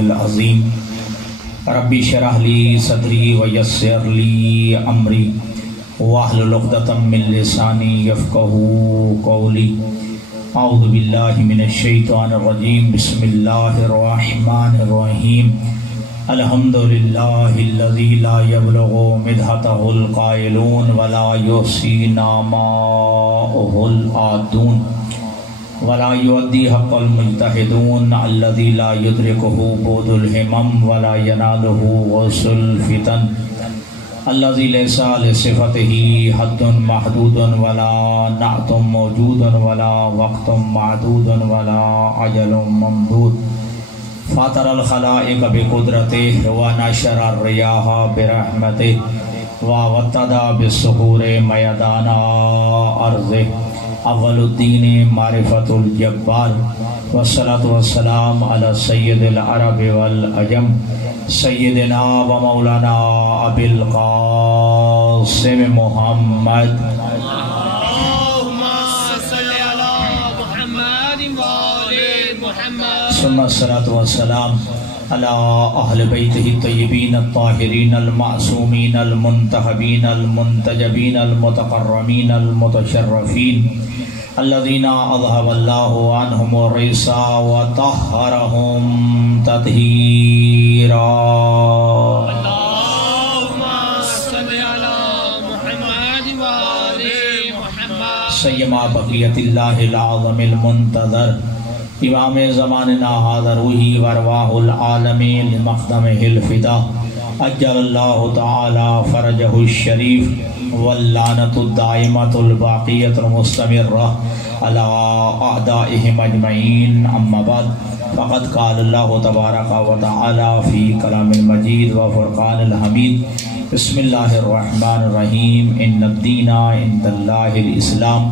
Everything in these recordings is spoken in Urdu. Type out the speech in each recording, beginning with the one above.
العظیم ربی اشرح لی صدری ویسر لی امری واحلل عقدۃ من لسانی یفقہوا قولی اعوذ باللہ من الشیطان الرجیم بسم اللہ الرحمن الرحیم الحمدللہ الذی لا یبلغ مدحتہ القائلون ولا یحصی نعماءہ العادون ولا یؤدی حق المجتہدون الذی لا یدرکہ بعد الہمم ولا ینالہ غوث الفتن الذی لیس لصفتہ حد محدود ولا نعت موجود ولا وقت معدود ولا عجل ممدود فاطر الخلائق بقدرتہ ونشر الریاح برحمتہ ووطد بالسحور میدان ارضہ اول الدین معرفت الجبار والصلاة والسلام علی سید العرب والعجم سیدنا و مولانا ابی القاسم محمد ثم الصلاة والسلام علی اہل بیتہ الطیبین الطاہرین المعصومین المنتخبین المنتجبین المتقرمین المتشرفین الذین اذهب اللہ عنہم الرجس وطہرہم تطہیرا اللہم صلی علی محمد وآل محمد سیما بقیت اللہ العظم المنتظر امام زماننا حاضر روحی ورواح العالمین مقدمہ الفدا اجل اللہ تعالی فرجہ الشریف واللعنت الدائمت الباقیت المستمرہ علی اعدائہم اجمعین اما بعد فقد قال اللہ تبارک و تعالی فی کلام المجید و فرقان الحمید بسم اللہ الرحمن الرحیم ان الدین عند اللہ الاسلام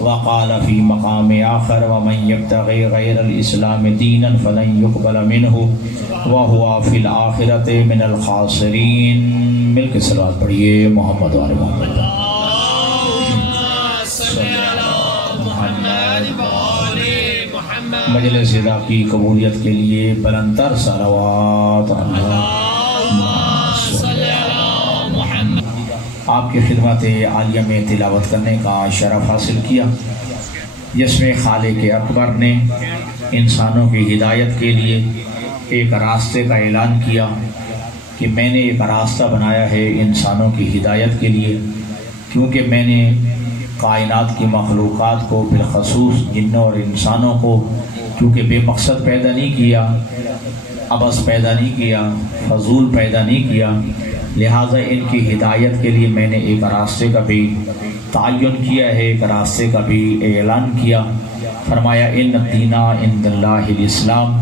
وقال فی مقام آخر ومن یبتغی غیر الاسلام دینا فلن یقبل منہ وہوا فی الآخرت من الخاسرین مل کے صلوات پڑھیے محمد و آل محمد مجلس خدا کی قبولیت کے لیے بلندتر صلوات آپ کی خدمت عالیہ میں تلاوت کرنے کا شرف حاصل کیا، جس میں خالق اکبر نے انسانوں کی ہدایت کے لیے ایک راستے کا اعلان کیا کہ میں نے ایک راستہ بنایا ہے انسانوں کی ہدایت کے لیے، کیونکہ میں نے کائنات کی مخلوقات کو بالخصوص جنوں اور انسانوں کو کیونکہ بے مقصد پیدا نہیں کیا، عبث پیدا نہیں کیا، فضول پیدا نہیں کیا، لہٰذا ان کی ہدایت کے لیے میں نے ایک راستے کا بھی تعین کیا ہے، ایک راستے کا بھی اعلان کیا۔ فرمایا ان الدین عند اللہ الاسلام،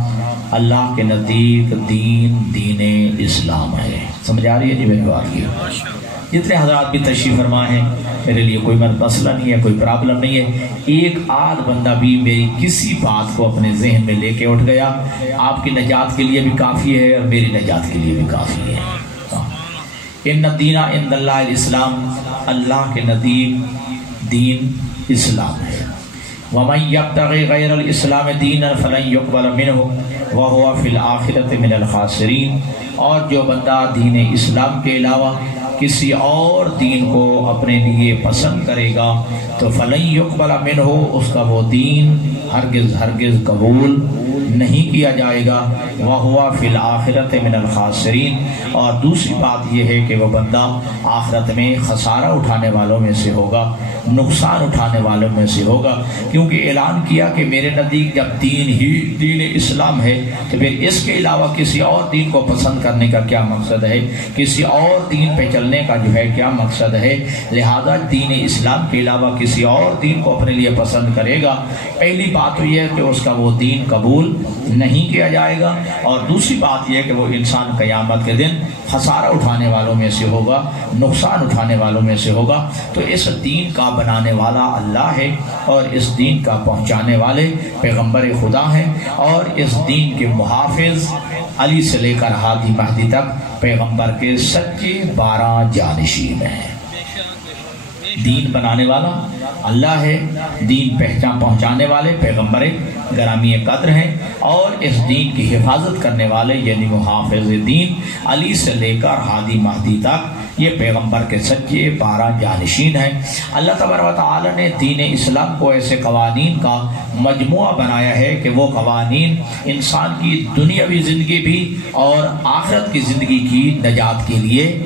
اللہ کے نزدیک دین اسلام ہے۔ سمجھ آ رہی ہے جی میری بات کی؟ جتنے حضرات بھی تشریف فرما ہیں، میرے لیے کوئی مسئلہ نہیں ہے، کوئی پرابلم نہیں ہے۔ ایک آدھ بندہ بھی میری کسی بات کو اپنے ذہن میں لے کے اٹھ گیا، آپ کی نجات کے لیے بھی کافی ہے اور میری نجات کے لیے بھی کافی ہے۔ ان الدین عند اللہ الاسلام، اللہ کے نزدیک دین اسلام ہے۔ ومن یبتغی غیر الاسلام دینا فلن یقبل منہ وہو فی الآخرۃ من الخاسرین، اور جو بندہ دین اسلام کے علاوہ کسی اور دین کو اپنے لیے پسند کرے گا تو فلن یقبل منہ، اس کا وہ دین ہرگز قبول نہیں کیا جائے گا، وہو فی الآخرۃ من الخاسرین، اور دوسری بات یہ ہے کہ وہ بندہ آخرت میں خسارہ اٹھانے والوں میں سے ہوگا، نقصان اٹھانے والوں میں سے ہوگا، کیونکہ اعلان کیا کہ میرے نزدیک جب دین اسلام ہے تو پھر اس کے علاوہ کسی اور دین کو پسند کرنے کا کیا مقصد ہے، کسی اور دین پہ چلنے کا جو ہے کیا مقصد ہے۔ لہذا دین اسلام کے علاوہ کسی اور دین کو اپنے لیے پسند کرے گا، پہلی بات تو یہ ہے کہ اس کا وہ دین قبول نہیں کیا جائے گا، اور دوسری بات یہ کہ وہ انسان قیامت کے دن خسارہ اٹھانے والوں میں سے ہوگا، نقصان اٹھانے والوں میں سے ہوگا۔ تو اس دین کا بنانے والا اللہ ہے، اور اس دین کا پہنچانے والے پیغمبر خدا ہیں، اور اس دین کے محافظ علی سے لے کر ہادی مہدی تک پیغمبر کے سچے 12 جانشین ہیں۔ دین بنانے والا اللہ ہے، دین پہچان پہنچانے والے پیغمبر گرامی قدر ہیں، اور اس دین کی حفاظت کرنے والے یعنی محافظ دین علی سے لے کر ہادی مہدی تک یہ پیغمبر کے سچے 12 جانشین ہیں۔ اللہ تبارک و تعالی نے دین اسلام کو ایسے قوانین کا مجموعہ بنایا ہے کہ وہ قوانین انسان کی دنیاوی زندگی بھی اور آخرت کی زندگی کی نجات کے لیے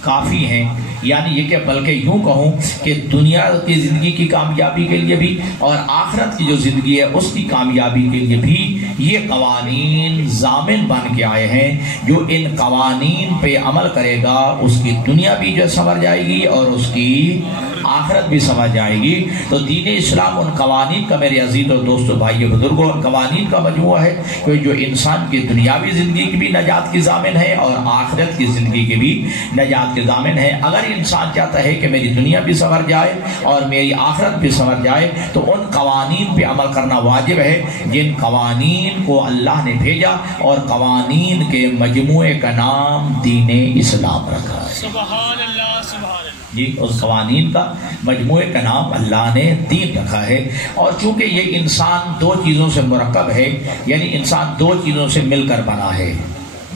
کافی ہیں۔ یعنی یہ کہ بلکہ یوں کہوں کہ دنیا کی زندگی کی کامیابی کے لیے بھی اور آخرت کی جو زندگی ہے اس کی کامیابی کے لیے بھی یہ قوانین ضامن بن کے آئے ہیں۔ جو ان قوانین پہ عمل کرے گا اس کی دنیا بھی جو سنور جائے گی اور اس کی آخرت بھی سمجھ جائے گی۔ تو دین اسلام ان قوانین کا میرے عزیز اور دوستو بھائیو بزرگوں ان قوانین کا مجموعہ ہے کہ جو انسان کی دنیاوی زندگی کی بھی نجات کی ضامن ہے اور آخرت کی زندگی کی بھی نجات کی ضامن ہے۔ اگر انسان چاہتا ہے کہ میری دنیا بھی سنور جائے اور میری آخرت بھی سنور جائے تو ان قوانین پہ عمل کرنا واجب ہے جن قوانین کو اللہ نے بھیجا، اور قوانین کے مجموعے کا نام دین اسلام رکھا ہے۔ سبحان اللہ سبحان اللہ۔ جی اس قوانین کا مجموعے کا نام اللہ نے دین رکھا ہے۔ اور چونکہ یہ انسان دو چیزوں سے مرکب ہے، یعنی انسان دو چیزوں سے مل کر بنا ہے،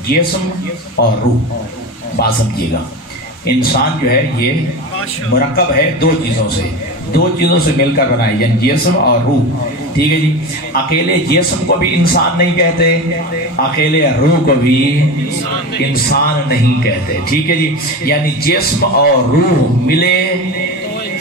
جسم اور روح۔ بات سمجھیے گا، انسان جو ہے یہ مرکب ہے دو چیزوں سے مل کر بنا ہے، یعنی جسم اور روح۔ ٹھیک ہے جی، اکیلے جسم کو بھی انسان نہیں کہتے، اکیلے روح کو بھی انسان نہیں کہتے۔ ٹھیک ہے جی، یعنی جسم اور روح ملے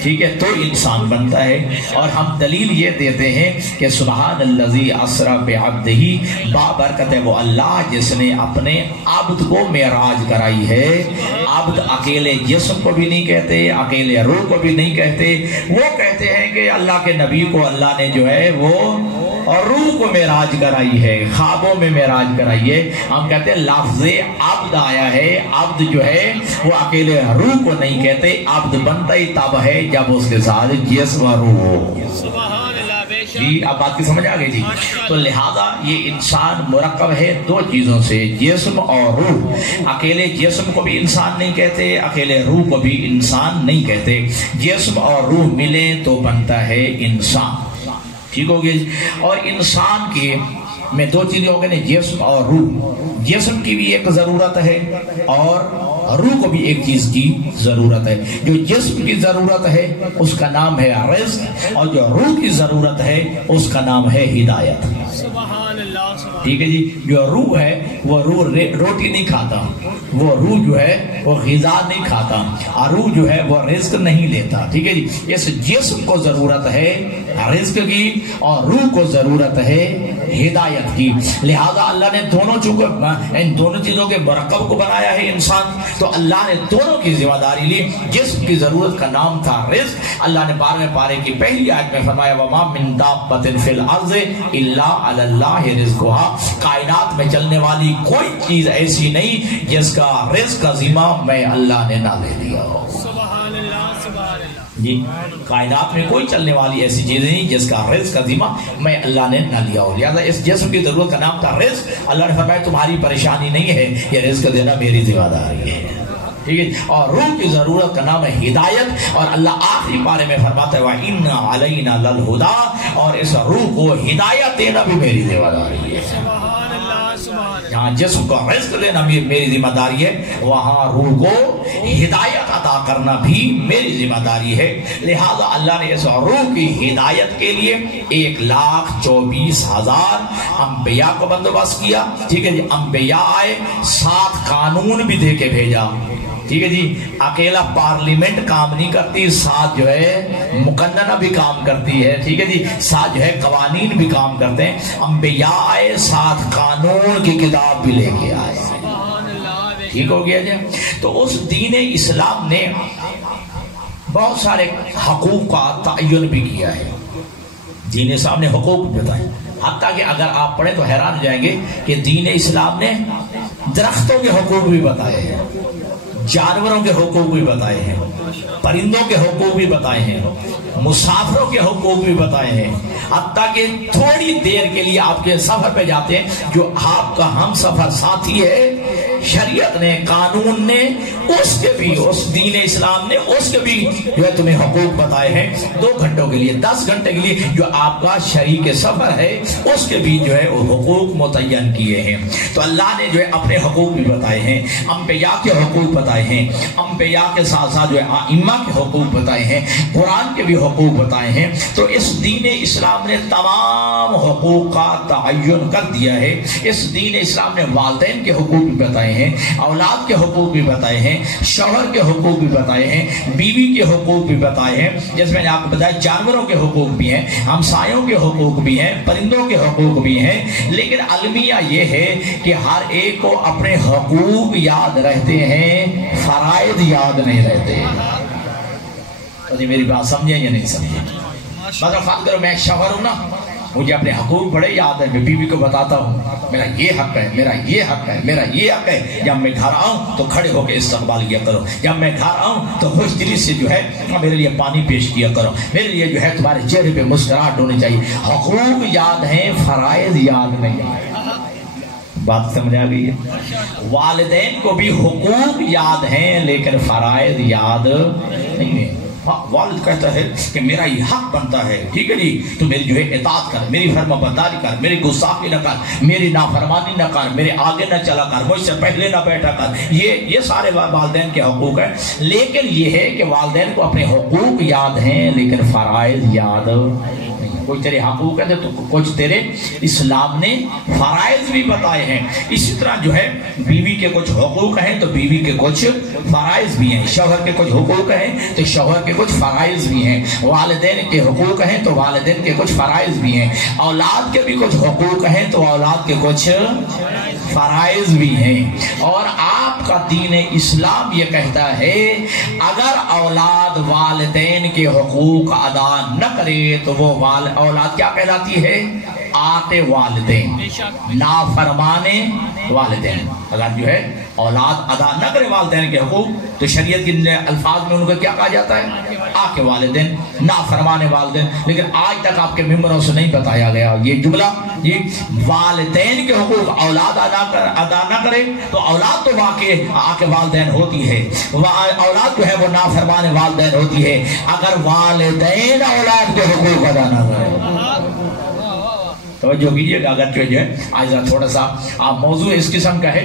ٹھیک ہے تو انسان بنتا ہے۔ اور ہم دلیل یہ دیتے ہیں کہ سبحان الذی اسری بعبدہ، بابرکت ہے وہ اللہ جس نے اپنے عبد کو معراج کرائی ہے۔ عبد اکیلے جسم کو بھی نہیں کہتے، اکیلے روح کو بھی نہیں کہتے، وہ کہتے ہیں کہ اللہ کے نبی کو اللہ نے جو ہے وہ اور روح کو معراج کرائی ہے، خوابوں میں معراج کرائی ہے۔ ہم کہتے ہیں لفظ عبد آیا ہے، عبد جو ہے وہ اکیلے روح کو نہیں کہتے، عبد بنتا ہی تب ہے جب اس کے ساتھ جسم و روح ہو۔ جی اب بات کی سمجھ آ گئی جی۔ تو لہذا یہ انسان مرکب ہے دو چیزوں سے، جسم اور روح۔ اکیلے جسم کو بھی انسان نہیں کہتے، اکیلے روح کو بھی انسان نہیں کہتے۔ جسم اور روح ملے تو بنتا ہے انسان۔ ٹھیک ہو گیا۔ اور انسان کی میں دو چیزیں ہو گئے، جسم اور روح۔ جسم کی بھی ایک ضرورت ہے اور روح کو بھی ایک چیز کی ضرورت ہے۔ جو جسم کی ضرورت ہے اس کا نام ہے رزق، اور جو روح کی ضرورت ہے اس کا نام ہے ہدایت۔ ٹھیک ہے جی، جو روح ہے وہ روح روٹی نہیں کھاتا، وہ روح جو ہے وہ غذا نہیں کھاتا، اور روح جو ہے وہ رزق نہیں لیتا۔ ٹھیک ہے جی، اس جسم کو ضرورت ہے رزق کی اور روح کو ضرورت ہے ہدایت کی۔ لہذا اللہ نے ان دونوں چیزوں کے مرکب کو بنایا ہے انسان، تو اللہ نے دونوں کی ذمہ داری لی۔ جسم کی ضرورت کا نام تھا رزق۔ اللہ نے 12ویں پارے کی پہلی آیت میں فرمایا وَمَا مِن دَابَّةٍ فِي الْأَرْضِ إِلَّا عَلَى اللَّهِ رِزْقُهَا، کائنات میں چلنے والی کوئی چیز ایسی نہیں جس کا رزق کا ذمہ میں اللہ نے نہ لے لیا ہو۔ جی کائنات میں کوئی چلنے والی ایسی چیز نہیں جس کا رزق کا ذمہ میں اللہ نے نہ لیا ہو۔ لہذا اس جسم کی ضرورت کا نام تھا رزق۔ اللہ نے فرمایا تمہاری پریشانی نہیں ہے، یہ رزق دینا میری ذمہ داری ہے۔ ٹھیک ہے، اور روح کی ضرورت کا نام ہے ہدایت، اور اللہ آخری پارے میں فرماتا ہے وَإِنَّ عَلَيْنَا لَلْهُدَىٰ، اور اس روح کو ہدایت دینا بھی میری ذمہ داری ہے۔ جہاں جسم کو رزق دینا میری ذمہ داری ہے، وہاں روح کو ہدایت عطا کرنا بھی میری ذمہ داری ہے۔ لہذا اللہ نے اس روح کی ہدایت کے لیے 1,24,000 انبیاء کو بندوبست کیا۔ ٹھیک ہے جی، انبیاء آئے، 7 قانون بھی دے کے بھیجا۔ ٹھیک ہے جی، اکیلا پارلیمنٹ کام نہیں کرتی، ساتھ جو ہے مقننہ بھی کام کرتی ہے۔ ٹھیک ہے جی، ساتھ جو ہے قوانین بھی کام کرتے ہیں۔ انبیاء آئے، ساتھ قانون کی کتاب بھی لے کے آئے۔ ٹھیک ہو گیا جی۔ تو اس دین اسلام نے بہت سارے حقوق کا تعین بھی کیا ہے۔ دین اسلام نے حقوق بتائے، حتیٰ کہ اگر آپ پڑھیں تو حیران ہو جائیں گے کہ دین اسلام نے درختوں کے حقوق بھی بتائے ہیں، جانوروں کے حقوق بھی بتائے ہیں، پرندوں کے حقوق بھی بتائے ہیں، مسافروں کے حقوق بھی بتائے ہیں، حتیٰ کہ تھوڑی دیر کے لیے آپ کے سفر پہ جاتے ہیں جو آپ کا ہم سفر ساتھی ہے شریعت نے، قانون نے، اس کے بھی، اس دین اسلام نے اس کے بھی جو ہے تمہیں حقوق بتائے ہیں 2 گھنٹوں کے لیے، 10 گھنٹے کے لیے جو آپ کا شریک سفر ہے اس کے بھی جو ہے وہ حقوق متعین کیے ہیں۔ تو اللہ نے جو ہے اپنے حقوق بھی بتائے ہیں، انبیاء کے حقوق بتائے ہیں، انبیاء کے ساتھ ساتھ جو ہے ائمہ کے حقوق بتائے ہیں، قرآن کے بھی حقوق بتائے ہیں۔ تو اس دین اسلام نے تمام حقوق کا تعین کر دیا ہے۔ اس دین اسلام نے والدین کے حقوق بھی بتائے ہیں، اولاد کے حقوق بھی بتائے ہیں، شوہر کے حقوق بھی بتائے ہیں، بیوی کے حقوق بھی بتائے ہیں، جس میں نے آپ کو بتایا جانوروں کے حقوق بھی ہیں، ہمسایوں کے حقوق بھی ہیں، پرندوں کے حقوق بھی ہیں۔ لیکن المیہ یہ ہے کہ ہر ایک کو اپنے حقوق یاد رہتے ہیں، فرائض یاد نہیں رہتے۔ تو میری بات سمجھیں یا نہیں سمجھیں؟ مطلب فرض کرو میں ایک شوہر ہوں نا، مجھے اپنے حقوق بڑے یاد ہیں، میں بیوی کو بتاتا ہوں میرا یہ حق ہے، میرا یہ حق ہے، میرا یہ حق ہے، جب میں گھر آؤں تو کھڑے ہو کے استقبال کیا کرو، جب میں گھر آؤں تو خوش دلی سے جو ہے میرے لیے پانی پیش کیا کرو، میرے لیے جو ہے تمہارے چہرے پہ مسکراہٹ ہونی چاہیے۔ حقوق یاد ہیں، فرائض یاد نہیں۔ بات سمجھ آ گئی ہے؟ والدین کو بھی حقوق یاد ہیں لیکن فرائض یاد نہیں ہے۔ والد کہتا ہے کہ میرا یہ حق بنتا ہے، ٹھیک ہے جی، تو میری جو ہے اطاعت کر، میری فرما برداری کر، میری گستاخی نہ کر، میری نافرمانی نہ کر، میرے آگے نہ چلا کر، مجھ سے پہلے نہ بیٹھا کر۔ یہ سارے والدین کے حقوق ہیں۔ لیکن یہ ہے کہ والدین کو اپنے حقوق یاد ہیں لیکن فرائض یاد نہیں۔ کوئی تیرے حقوق ہے تو کچھ تیرے اسلام نے فرائض بھی بتائے ہیں۔ اسی طرح جو ہے بیوی کے کچھ حقوق ہیں تو بیوی کے کچھ فرائض بھی ہیں، شوہر کے کچھ حقوق ہیں تو شوہر کے کچھ فرائض بھی ہیں، والدین کے حقوق ہیں تو والدین کے کچھ فرائض بھی ہیں، اولاد کے بھی کچھ حقوق ہیں تو اولاد کے کچھ فرائض بھی ہیں۔ اور آپ کا دین اسلام یہ کہتا ہے اگر اولاد والدین کے حقوق ادا نہ کرے تو وہ اولاد کیا کہلاتی ہے؟ آتے والدین، نافرمانے والدین۔ اگر جو ہے اولاد ادا نہ کرے والدین کے حقوق تو شریعت کے الفاظ میں ان کو کیا کہا جاتا ہے؟ آکے والدین، نافرمانے والدین۔ لیکن آج تک آپ کے ممبروں سے نہیں بتایا گیا یہ جملہ، یہ والدین کے حقوق اولاد ادا نہ کرے تو اولاد تو آکے والدین ہوتی ہے، اولاد جو ہے وہ نافرمانے والدین ہوتی ہے اگر والدین اولاد کے حقوق ادا نہ کرے۔ توجہ کیجئے گا، اگر جو ہے آج تھوڑا سا آپ موضوع اس قسم کا ہے،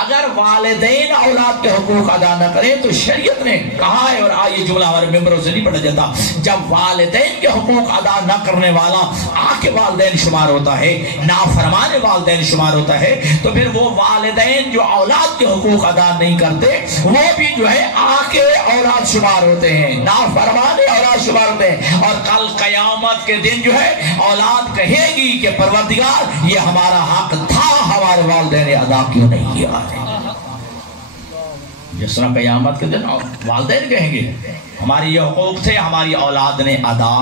اگر والدین اولاد کے حقوق ادا نہ کریں تو شریعت نے کہا ہے، اور یہ جملہ ہمارے ممبروں سے نہیں پڑھا جاتا، جب والدین کے حقوق ادا نہ کرنے والا آکے والدین شمار ہوتا ہے، نافرمان والدین شمار ہوتا ہے، تو پھر وہ والدین جو اولاد کے حقوق ادا نہیں کرتے وہ بھی جو ہے آکے اولاد شمار ہوتے ہیں، نافرمان اولاد شمار ہوتے ہیں۔ اور کل قیامت کے دن جو ہے اولاد کہے گی کہ پروردگار یہ ہمارا حق تھا، ہمارے والدین نے ادا کیوں نہیں کیا؟ جس طرح قیامت کے دن والدین کہیں گے ہماری یہ حقوق تھے، ہماری اولاد نے ادا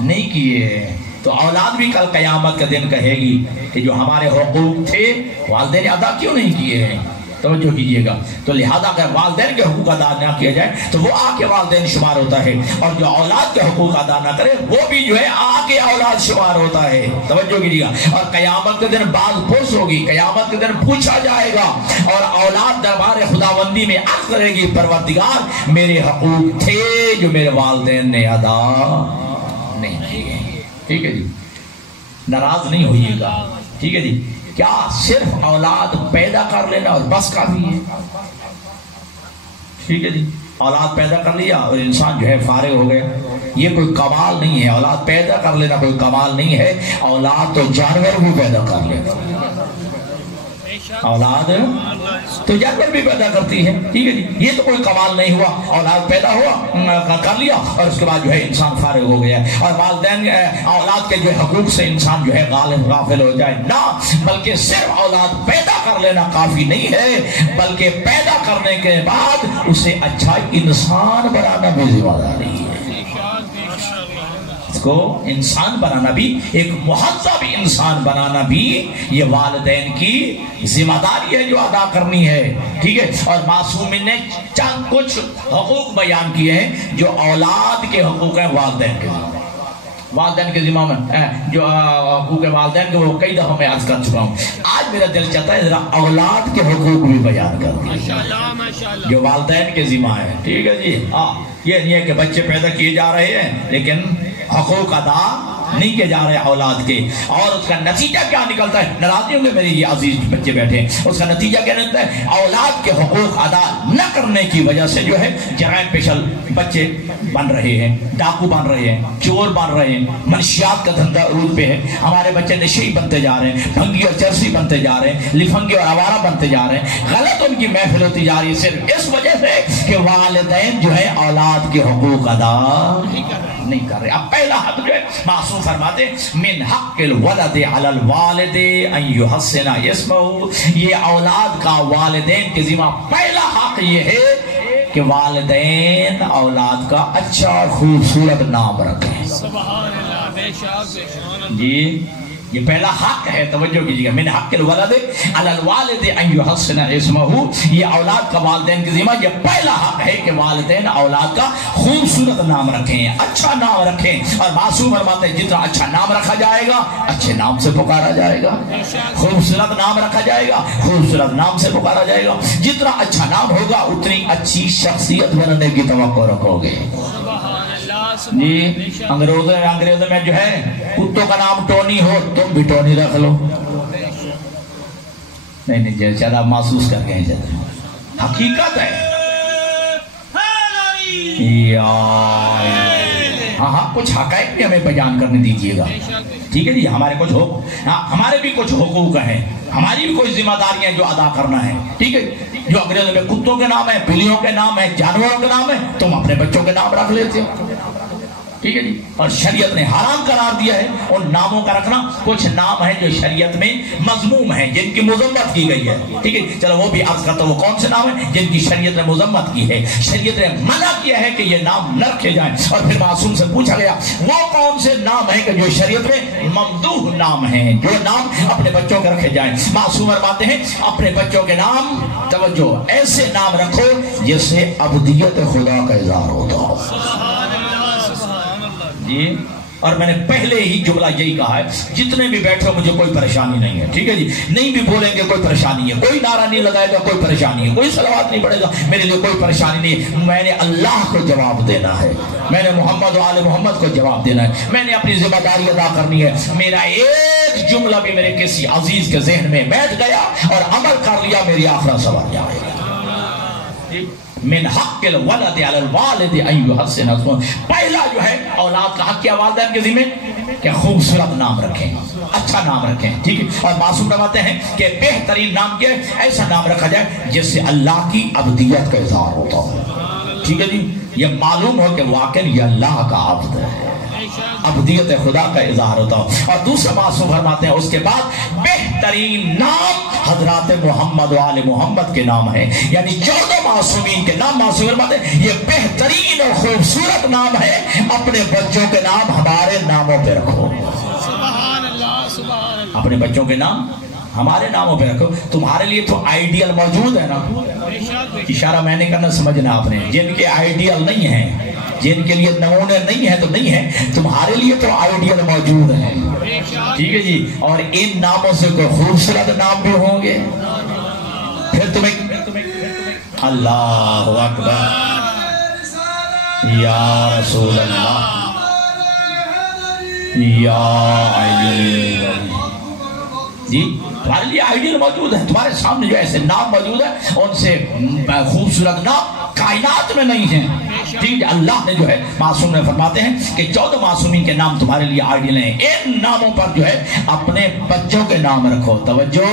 نہیں کیے، تو اولاد بھی کل قیامت کے دن کہے گی کہ جو ہمارے حقوق تھے والدین نے ادا کیوں نہیں کیے ہیں۔ توجہ کیجئے گا، تو لہذا اگر والدین کے حقوق ادا نہ کیا جائے تو وہ آکے والدین شمار ہوتا ہے، اور جو اولاد کے حقوق ادا نہ کرے وہ بھی جو ہے آکے اولاد شمار ہوتا ہے۔ توجہ کیجئے گا، اور قیامت کے دن باز پرس ہوگی، قیامت کے دن پوچھا جائے گا، اور اولاد دربار خداوندی میں عرض کرے گی پروردگار میرے حقوق تھے جو میرے والدین نے ادا نہیں کیے۔ ٹھیک ہے جی، ناراض نہیں ہوئیے گا، ٹھیک ہے جی۔ کیا صرف اولاد پیدا کر لینا اور بس کافی ہے؟ ٹھیک ہے جی، اولاد پیدا کر لیا اور انسان جو ہے فارغ ہو گیا، یہ کوئی کمال نہیں ہے۔ اولاد پیدا کر لینا کوئی کمال نہیں ہے، اولاد تو جانور بھی پیدا کر لیتا ہے، اولاد تو جانور بھی پیدا کرتی ہے، ٹھیک ہے جی، یہ تو کوئی کمال نہیں ہوا، اولاد پیدا ہوا کر لیا اور اس کے بعد جو ہے انسان فارغ ہو گیا، اور والدین اولاد کے جو حقوق سے انسان جو ہے غافل ہو جائے نہ، بلکہ صرف اولاد پیدا کر لینا کافی نہیں ہے، بلکہ پیدا کرنے کے بعد اسے اچھا انسان بنانا بھی ذمہ داری ہے، کو انسان بنانا بھی، ایک مہذب انسان بنانا بھی یہ والدین کی ذمہ داری ہے جو ادا کرنی ہے، ٹھیک ہے۔ اور معصومین نے چند کچھ حقوق بیان کیے ہیں جو اولاد کے حقوق ہیں والدین کے ذمہ، والدین کے ذمہ میں جو حقوق والدین کے وہ کئی دفعہ میں عرض کر چکا ہوں۔ آج میرا دل چاہتا ہے ذرا اولاد کے حقوق بھی بیان کر دیں ماشاءاللہ ماشاءاللہ جو والدین کے ذمہ ہے. ٹھیک ہے جی. یہ نہیں ہے کہ بچے پیدا کیے جا رہے ہیں لیکن حقوق ادا نہیں کیے جا رہے اولاد کے. اور اس کا نتیجہ کیا نکلتا ہے؟ ناراضی ہوں گے میرے یہ عزیز بچے بیٹھے ہیں. اس کا نتیجہ کیا نکلتا ہے؟ اولاد کے حقوق ادا نہ کرنے کی وجہ سے جو ہے جرائم پیشل بچے بن رہے ہیں, ڈاکو بن رہے ہیں, چور بن رہے ہیں, منشیات کا دھندا عروج پہ ہے. ہمارے بچے نشئی بنتے جا رہے ہیں, بھنگی اور چرسی بنتے جا رہے ہیں, لفنگی اور آوارہ بنتے جا رہے ہیں. غلط ان کی محفل ہوتی جا رہی ہے صرف اس وجہ سے کہ والدین جو ہے اولاد کے حقوق ادا نہیں کر رہے. اب پہلا حق جو ہے معصوم فرماتے من حق الولد علی الوالد ان یحسن اسمہ, یہ اولاد کا والدین کے ذمہ پہلا حق یہ ہے کہ والدین اولاد کا اچھا اور خوبصورت نام رکھیں. سبحان اللہ, بے شک بے شک جی یہ پہلا حق ہے, توجہ کیجیے گا. من حق الولد علی الوالد ان یحسن اسمہ, یہ اولاد کا والدین کے ذمہ یہ پہلا حق ہے کہ والدین اولاد کا خوبصورت نام رکھیں, اچھا نام رکھیں. اور معصوم فرماتے ہیں جتنا اچھا نام رکھا جائے گا اچھے نام سے پکارا جائے گا, خوبصورت نام رکھا جائے گا خوبصورت نام سے پکارا جائے گا. جتنا اچھا نام ہوگا اتنی اچھی شخصیت بننے کی توقع رکھو گے. جی انگریزوں میں جو ہے کتوں کا نام ٹونی ہو تم بھی ٹونی رکھ لو. نہیں چل آپ محسوس کر کے ہیں, حقیقت ہے. ہاں کچھ حقائق بھی ہمیں بیان کرنے دیجیے گا. ٹھیک ہے جی, ہمارے بھی کچھ حقوق ہیں, ہماری بھی کچھ ذمہ داریاں جو ادا کرنا ہے. ٹھیک ہے, جو انگریزوں میں کتوں کے نام ہے, بلیوں کے نام ہے, جانوروں کے نام ہے, تم اپنے بچوں کے نام رکھ لیتے ہو. ٹھیک ہے جی, اور شریعت نے حرام قرار دیا ہے ان ناموں کا رکھنا. کچھ نام ہیں جو شریعت میں مذموم ہیں, جن کی مذمت کی گئی ہے. ٹھیک ہے, چلو وہ بھی عرض کرتا ہوں وہ کون سے نام ہیں جن کی شریعت نے مذمت کی ہے. شریعت نے منع کیا ہے کہ یہ نام نہ رکھے جائیں. اور پھر معصوم سے پوچھا گیا وہ کون سے نام ہیں کہ جو شریعت میں ممدوح نام ہیں, جو نام اپنے بچوں کے رکھے جائیں. معصوم فرماتے ہیں اپنے بچوں کے نام, توجہ, ایسے نام رکھو جس سے ابدیت خدا کا اظہار ہوتا ہو. جی, اور میں نے پہلے ہی جملہ یہی کہا ہے, جتنے بھی بیٹھے ہو مجھے کوئی پریشانی نہیں ہے. ٹھیک ہے جی, نہیں بھی بولیں گے کوئی پریشانی ہے, کوئی نعرہ نہیں لگائے گا کوئی پریشانی ہے, کوئی صلوات نہیں پڑے گا میرے لیے کوئی پریشانی نہیں ہے. میں نے اللہ کو جواب دینا ہے, میں نے محمد و آل محمد کو جواب دینا ہے, میں نے اپنی ذمہ داری ادا کرنی ہے. میرا ایک جملہ بھی میرے کسی عزیز کے ذہن میں بیٹھ گیا اور عمل کر لیا, میری آخرت سنور جائے گا. من حق الولد علی الوالد ان یحسن اسمہ, پہلا جو ہے اولاد کا حق کیا والدین کے ذمہ کہ خوبصورت نام رکھیں, اچھا نام رکھیں. ٹھیک ہے, اور معصوم فرماتے ہیں کہ بہترین نام کیا ہے, ایسا نام رکھا جائے جس سے اللہ کی عبدیت کا اظہار ہوتا ہو. ٹھیک ہے جی, یہ معلوم ہو کہ واقعی یہ اللہ کا عبد ہے, عبدیت خدا کا اظہار ہوتا ہو. اور دوسرا معصوم فرماتے ہیں اس کے بعد بہترین نام حضرات محمد و آل محمد کے نام ہے, یعنی 14 معصومین کے نام. معصوم فرماتے ہیں یہ بہترین اور خوبصورت نام ہے, اپنے بچوں کے نام ہمارے ناموں پہ رکھو. سبحان اللہ سبحان اللہ, اپنے بچوں کے نام ہمارے ناموں پہ رکھو. تمہارے لیے تو آئیڈیل موجود ہے نا, اشارہ میں نے کرنا سمجھنا آپ نے. جن کے آئیڈیل نہیں ہیں, جن کے لیے نمونے نہیں ہیں تو نہیں ہیں, تمہارے لیے تو آئیڈیل موجود ہیں. ٹھیک ہے جی, اور ان ناموں سے کوئی خوبصورت نام بھی ہوں گے. پھر تمہیں اللہ اکبر یا رسول اللہ یا علی, جی تمہارے لیے آئیڈیل موجود ہے, تمہارے سامنے جو ایسے نام موجود ہیں ان سے خوبصورت نام کائنات میں نہیں ہیں. ٹھیک ہے, اللہ نے جو ہے معصوم نے فرماتے ہیں کہ 14 معصومین کے نام تمہارے لیے آئیڈیل ہیں. ان ناموں پر جو ہے اپنے بچوں کے نام رکھو. توجہ,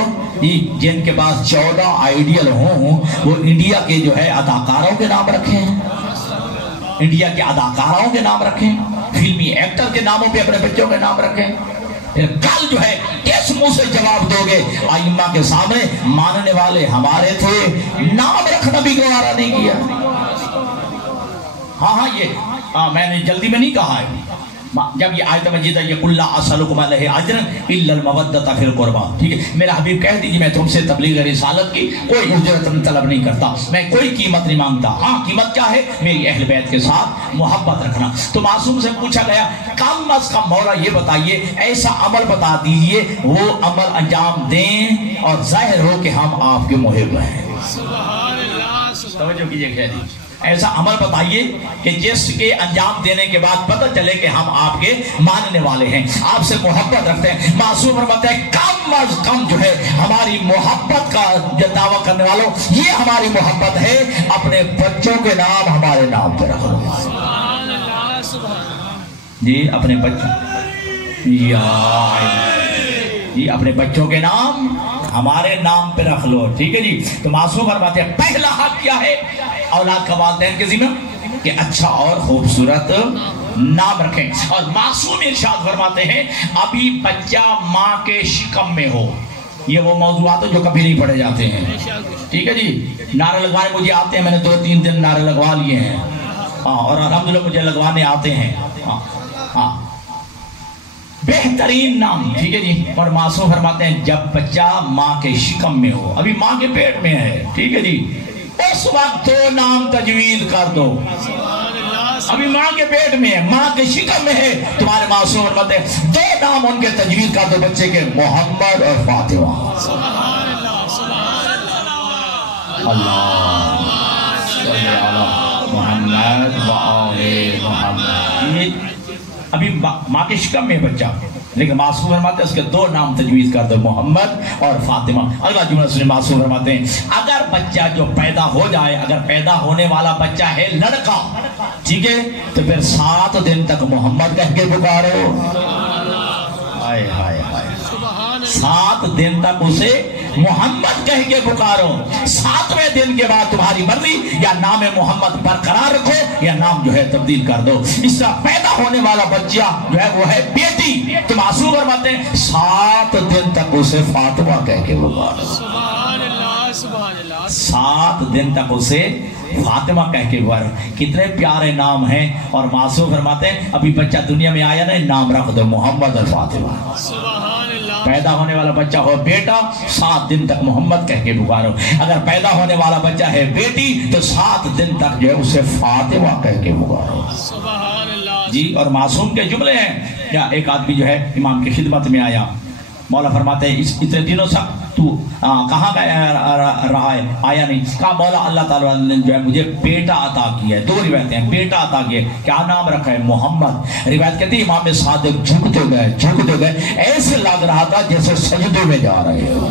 جن کے پاس 14 آئیڈیل ہوں وہ انڈیا کے جو ہے اداکاروں کے نام رکھیں, انڈیا کے اداکاروں کے نام رکھیں, فلمی ایکٹر کے ناموں پہ اپنے بچوں کے نام رکھیں. پھر کل جو ہے کس منہ سے جواب دو گے ائمہ کے سامنے, ماننے والے ہمارے تھے, نام رکھنا بھی گوارا نہیں کیا. ہاں یہ میں نے جلدی میں نہیں کہا ہے, جب یہ آیت مجیدہ یہ قل لا اسألکم علیہ اجرا الا المودۃ فی القربى، ٹھیک ہے میرا حبیب کہہ دیجیے میں تم سے تبلیغ رسالت کی کوئی اجرت طلب نہیں کرتا، میں کوئی قیمت نہیں مانگتا، ہاں قیمت کیا ہے؟ میری اہل بیت کے ساتھ محبت رکھنا۔ تو معصوم سے پوچھا گیا کم از کم مولا یہ بتائیے ایسا عمل بتا دیجئے وہ عمل انجام دیں اور ظاہر ہو کہ ہم آپ کے محب ہیں۔ سبحان اللہ، توجہ کیجئے خیر، ایسا عمل بتائیے کہ جس کے انجام دینے کے بعد پتہ چلے کہ ہم آپ کے ماننے والے ہیں، آپ سے محبت رکھتے ہیں۔ معصوم فرماتے ہیں کم از کم جو ہے ہماری محبت کا جو دعویٰ کرنے والوں یہ ہماری محبت ہے، اپنے بچوں کے نام ہمارے نام پہ رکھ لو۔ سبحان اللہ، سبحان اللہ، جی اپنے بچوں جی اپنے بچوں کے نام ہمارے نام پہ رکھ لو، ٹھیک ہے جی۔ تو معصوم فرماتے ہیں پہلا حق کیا ہے اولاد کا والدین کے ذمہ کہ اچھا اور خوبصورت نام رکھیں، اور معصوم ارشاد فرماتے ہیں ابھی بچہ ماں کے شکم میں ہو، یہ وہ موضوعات جو کبھی نہیں پڑھے جاتے ہیں، ٹھیک ہے جی۔ نعرے لگوانے مجھے آتے ہیں، میں نے 2-3 دن نعرے لگوا لیے ہیں، اور الحمدللہ مجھے لگوانے آتے ہیں، ہاں بہترین نام، ٹھیک ہے جی۔ اور معصوم فرماتے ہیں جب بچہ ماں کے شکم میں ہو، ابھی ماں کے پیٹ میں ہے، ٹھیک ہے جی، اس وقت 2 نام تجویز کر دو۔ ابھی ماں کے پیٹ میں ہے، ماں کے شکم میں ہے، تمہارے معصوم فرماتے ہیں 2 نام ان کے تجویز کر دو بچے کے، محمد اور فاطمہ۔ سبحان اللہ، سبحان اللہ، اللہ صلی علی محمد و آل محمد۔ ابھی ماں کے شکم میں بچہ، لیکن معصوم فرماتے ہیں اس کے 2 نام تجویز کر دو، محمد اور فاطمہ۔ اگلا جملہ سنیں، معصوم فرماتے ہیں اگر بچہ جو پیدا ہو جائے، اگر پیدا ہونے والا بچہ ہے لڑکا، ٹھیک ہے، تو پھر 7 دن تک محمد کہہ کے پکارو۔ ہائے ہائے ہائے، 7 دن تک اسے محمد کہہ کے پکارو، 7ویں دن کے بعد تمہاری مرضی، یا نام محمد برقرار رکھو یا نام جو ہے تبدیل کر دو۔ اس طرح پیدا ہونے والا بچہ جو ہے وہ ہے بیٹی، تو معصوم فرماتے ہیں 7 دن تک اسے فاطمہ کہہ کے پکارو۔ سبحان اللہ، سبحان اللہ، 7 دن تک اسے فاطمہ کہہ کے پکارو۔ کتنے پیارے نام ہیں، اور معصوم فرماتے ہیں ابھی بچہ دنیا میں آیا نا، نام رکھ دو محمد اور فاطمہ۔ سبحان اللہ، پیدا ہونے والا بچہ ہو بیٹا، 7 دن تک محمد کہہ کے پکارو، اگر پیدا ہونے والا بچہ ہے بیٹی تو 7 دن تک جو ہے اسے فاطمہ کہہ کے پکارو۔ سبحان اللہ، جی، اور معصوم کے جملے ہیں، یا ایک آدمی جو ہے امام کی خدمت میں آیا، مولا فرماتے ہیں اتنے دنوں سے تو کہاں رہا ہے، آیا نہیں، کہا مولا اللہ تعالیٰ نے جو ہے مجھے بیٹا عطا کیا ہے، 2 روایتیں ہیں، بیٹا عطا کیا ہے، کیا نام رکھا ہے؟ محمد۔ روایت کہتی ہے امام صادق جھکتے گئے، ایسے لگ رہا تھا جیسے سجدے میں جا رہے ہو۔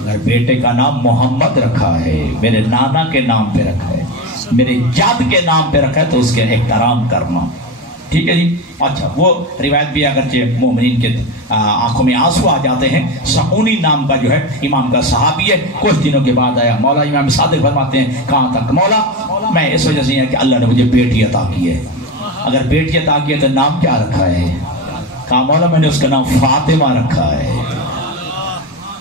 اگر بیٹے کا نام محمد رکھا ہے، میرے نانا کے نام پہ رکھا ہے، میرے جد کے نام پہ رکھا ہے، تو اس کے احترام کرنا، ٹھیک ہے جی۔ اچھا، وہ روایت بھی اگرچہ مومنین کے آنکھوں میں آنسو آ جاتے ہیں، سعونی نام کا جو ہے امام کا صحابی ہے، کچھ دنوں کے بعد آیا، مولا امام صادق فرماتے ہیں کہاں تک؟ مولا میں اس وجہ سے کہ اللہ نے مجھے بیٹی عطا کی ہے، اگر بیٹی عطا کی ہے تو نام کیا رکھا ہے؟ کہا مولا میں نے اس کا نام فاطمہ رکھا ہے،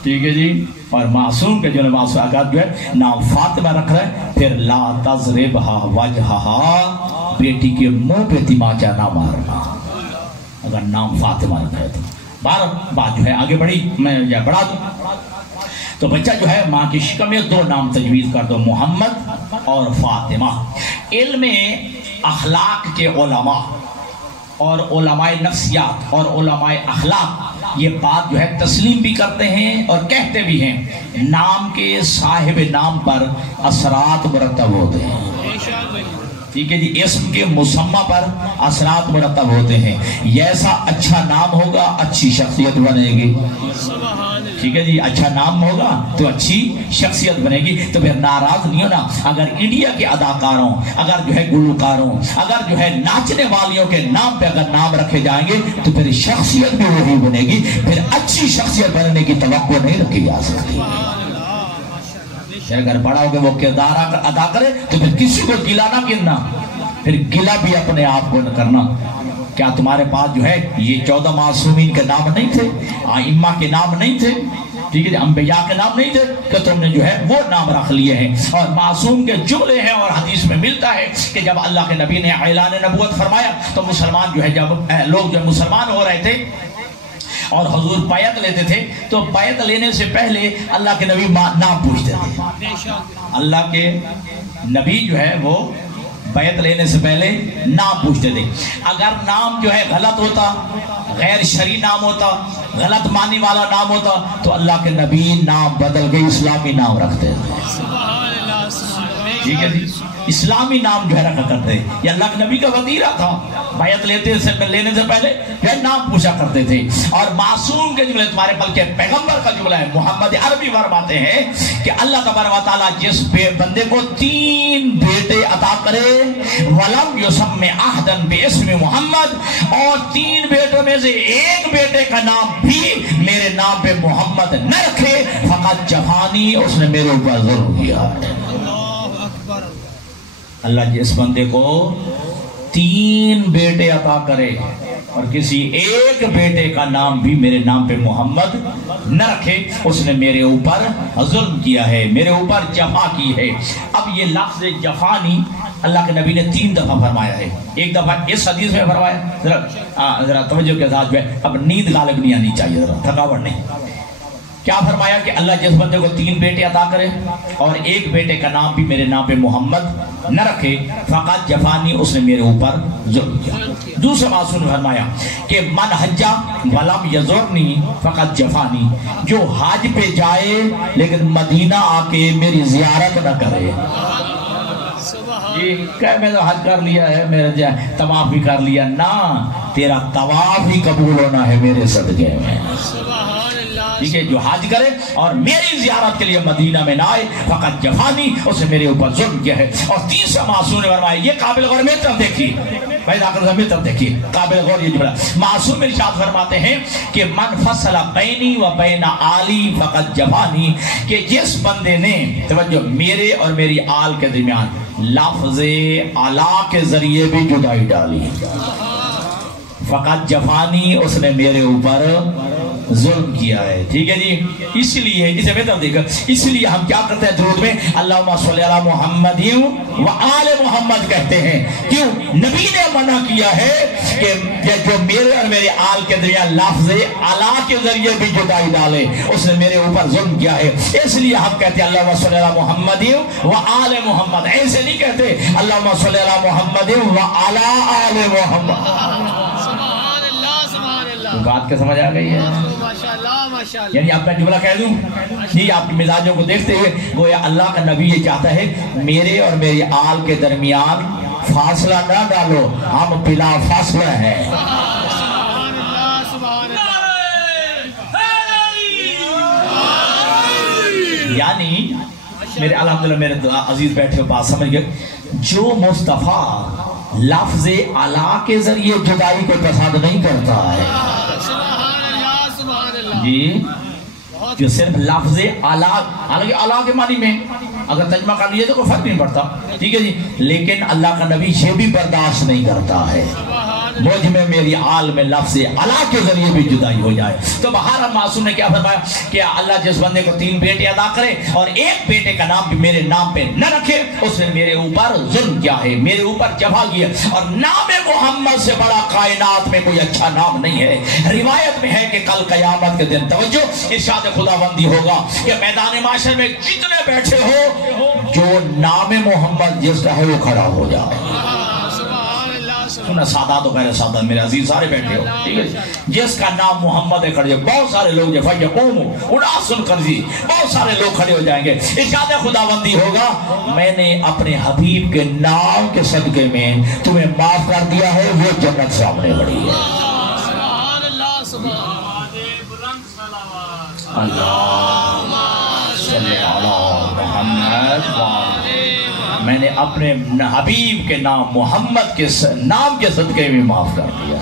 ٹھیک ہے جی۔ اور معصوم کے جو ہے نام فاطمہ رکھ رہا ہے، پھر لا تضربھا وجہہا، بیٹی کے منہ پہ تماچا نہ مارنا، اگر نام فاطمہ رکھا ہے تو۔ بات جو ہے آگے بڑھی، میں بڑھا دوں، تو بچہ جو ہے ماں کی شکم میں 2 نام تجویز کر دو، محمد اور فاطمہ۔ علم اخلاق کے علماء اور علماء نفسیات اور علماء اخلاق یہ بات جو ہے تسلیم بھی کرتے ہیں اور کہتے بھی ہیں، نام کے صاحب نام پر اثرات مرتب ہوتے ہیں، ٹھیک ہے جی، اسم کے مسمى پر اثرات مرتب ہوتے ہیں، جیسا اچھا نام ہوگا اچھی شخصیت بنے گی، ٹھیک ہے جی، اچھا نام ہوگا تو اچھی شخصیت بنے گی۔ تو پھر ناراض نہیں ہونا اگر انڈیا کے اداکاروں، اگر جو ہے گلوکاروں، اگر جو ہے ناچنے والیوں کے نام پہ اگر نام رکھے جائیں گے تو پھر شخصیت بھی وہی بنے گی، پھر اچھی شخصیت بننے کی توقع نہیں رکھی جا سکتی۔ اگر بڑا ہو کے وہ کردار ادا کرے تو پھر کسی کو گلا نہ کرنا، پھر گلا بھی اپنے آپ کو نہ کرنا۔ کیا تمہارے پاس جو ہے یہ 14 معصومین کے نام نہیں تھے، ائمہ کے نام نہیں تھے؟ ٹھیک ہے، انبیاء کے نام نہیں تھے کہ تم نے جو ہے وہ نام رکھ لیے ہیں، اور معصوم کے جملے ہیں، اور حدیث میں ملتا ہے کہ جب اللہ کے نبی نے اعلان نبوت فرمایا تو مسلمان جو ہے جب لوگ جو مسلمان ہو رہے تھے اور حضور بیعت لیتے تھے تو بیعت لینے سے پہلے اللہ کے نبی نام پوچھتے تھے. اللہ کے نبی جو ہے وہ بیعت لینے سے پہلے نام پوچھتے تھے. اگر نام جو ہے غلط ہوتا، غیر شرعی نام ہوتا، غلط معنی والا نام ہوتا تو اللہ کے نبی نام بدل کے اسلامی نام رکھتے تھے. ٹھیک ہے جی، اسلامی نام جو ہے رکھا کرتے. یہ اللہ کے نبی کا وطیرہ تھا، بیعت لینے سے پہلے جو ہے نام پوچھا کرتے تھے. اور معصوم کے جملے تمہارے بلکہ پیغمبر کا جملہ ہے. محمد عربی فرماتے ہیں کہ اللہ تبارک و تعالیٰ جس بندے کو 3 بیٹے عطا کرے ولم یسم احدن باسم محمد، اور 3 بیٹوں میں سے ایک بیٹے کا نام بھی میرے نام پہ محمد نہ رکھے فقط جفانی، اس نے میرے اوپر ظلم کیا. اللہ جس بندے کو 3 بیٹے عطا کرے اور کسی ایک بیٹے کا نام بھی میرے نام پہ محمد نہ رکھے اس نے میرے اوپر ظلم کیا ہے، میرے اوپر جفا کی ہے. اب یہ لفظ جفانی اللہ کے نبی نے 3 دفعہ فرمایا ہے. ایک دفعہ اس حدیث میں فرمایا، ذرا توجہ کے ساتھ جو ہے، اب نیند غالب نہیں آنی چاہیے، ذرا تھکاوٹ نہیں. کیا فرمایا کہ اللہ جس بندے کو 3 بیٹے عطا کرے اور ایک بیٹے کا نام بھی میرے نام پہ محمد نہ رکھے فقط جفانی، اس نے میرے اوپر ظلم کیا. دوسرا معصوم نے فرمایا کہ من حجا ولم یزرنی فقط جفانی، جو حج پہ جائے لیکن مدینہ آ کے میری زیارت نہ کرے. کہ میں تو حج کر لیا ہے، میرا طواف بھی کر لیا، نہ تیرا طواف ہی قبول ہونا ہے میرے صدقے میں. ٹھیک ہے، جو حج کرے اور میری زیارت کے لیے مدینہ میں نہ آئے فقط جفانی، اس نے میرے اوپر ظلم کیا ہے. اور تیسرا معصوم نے فرمایا، یہ قابل غور میں طرف دیکھیے بھائی، ہمیں طرف دیکھیے، قابل غور یہ جملہ. معصوم ارشاد فرماتے ہیں کہ من فصل بینی و بین آلی فقط جفانی، کہ جس بندے نے توجہ میرے اور میری آل کے درمیان لفظ علا کے ذریعے بھی جدائی ڈالی فقط جفانی، اس نے میرے اوپر ظلم کیا ہے. ٹھیک ہے جی، اس لیے اسے بہتر دیکھا، اس لیے ہم کیا کرتے ہیں درود میں اللہم صلی علی محمد و آل محمد کہتے ہیں. کیوں؟ نبی نے منع کیا ہے کہ جو میرے اور میرے آل کے درمیان لفظ علا کے ذریعے بھی جدائی ڈالے اس نے میرے اوپر ظلم کیا ہے. اس لیے ہم کہتے ہیں اللہم صلی علی محمد و آل محمد. ایسے نہیں کہتے اللہم صلی علی محمد و علی آل محمد. بات کیا سمجھ آ گئی ہے؟ یعنی اب میں جملہ کہہ دوں، یہ آپ کی مزاجوں کو دیکھتے ہوئے گویا اللہ کا نبی یہ چاہتا ہے میرے اور میری آل کے درمیان فاصلہ نہ ڈالو، ہم بلا فاصلہ ہیں. یعنی میرے الحمدللہ میرے عزیز بیٹھے ہو بات سمجھ گئے، جو مصطفیٰ لفظ علا کے ذریعے جدائی کو پسند نہیں کرتا ہے جی، جو صرف لفظ علا، حالانکہ علا کے معنی میں اگر ترجمہ کر لیے تو کوئی فرق نہیں پڑتا، ٹھیک ہے جی، لیکن اللہ کا نبی یہ بھی برداشت نہیں کرتا ہے مجھ میں میری آل میں لفظ علا کے ذریعے بھی جدائی ہو جائے. تو بہرحال معصوم نے کیا فرمایا کہ اللہ جس بندے کو 3 بیٹے عطا کرے اور ایک بیٹے کا نام بھی میرے نام پہ نہ رکھے اس نے میرے اوپر ظلم کیا ہے، میرے اوپر جفا کیا. اور نام محمد سے بڑا کائنات میں کوئی اچھا نام نہیں ہے. روایت میں ہے کہ کل قیامت کے دن توجہ ارشاد خداوندی ہوگا کہ میدان معاشر میں جتنے بیٹھے ہو جو نام محمد جس کا ہے وہ کھڑا ہو جائے. سننا سادات و غیر سادات میرے عزیز سارے بیٹھے ہو، ٹھیک ہے، جس کا نام محمد ہے کھڑے. بہت سارے لوگ جو فیقوم اڑا سن کر جی بہت سارے لوگ کھڑے ہو جائیں گے. ارشاد خداوندی ہوگا میں نے اپنے حبیب کے نام کے صدقے میں تمہیں معاف کر دیا ہے، وہ جنت سامنے بڑی ہے. اللہم صلی علی محمد. میں نے اپنے حبیب کے نام محمد کے نام کے صدقے میں معاف کر دیا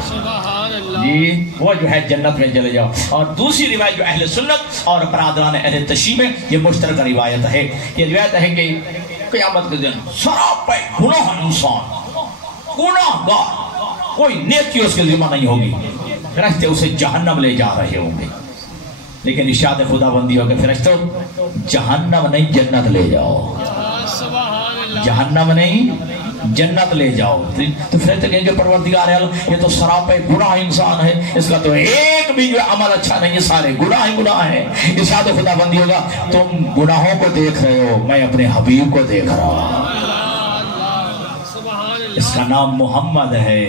جی، وہ جو ہے جنت میں چلے جاؤ. اور دوسری روایت جو اہل سنت اور برادران اہل تشیع میں یہ مشترکہ روایت ہے. یہ روایت ہے کہ قیامت کے دن سراپے گناہ انسان، گناہ گار، کوئی نیکی اس کے ذمہ نہیں ہوگی، فرشتے اسے جہنم لے جا رہے ہوں گے. لیکن ارشاد خداوندی ہو کہ فرشتوں جہنم نہیں جنت لے جاؤ، سبحان اللہ، جہنم نہیں جنت لے جاؤ. تو فرشتے کہیں گے پروردگار عالم یہ تو سراپے گناہ انسان ہے، اس کا تو ایک بھی جو عمل اچھا نہیں ہے، سارے گناہ ہی گناہ ہیں. ارشاد خداوندی ہوگا تم گناہوں کو دیکھ رہے ہو، میں اپنے حبیب کو دیکھ رہا ہوں، اس کا نام محمد ہے،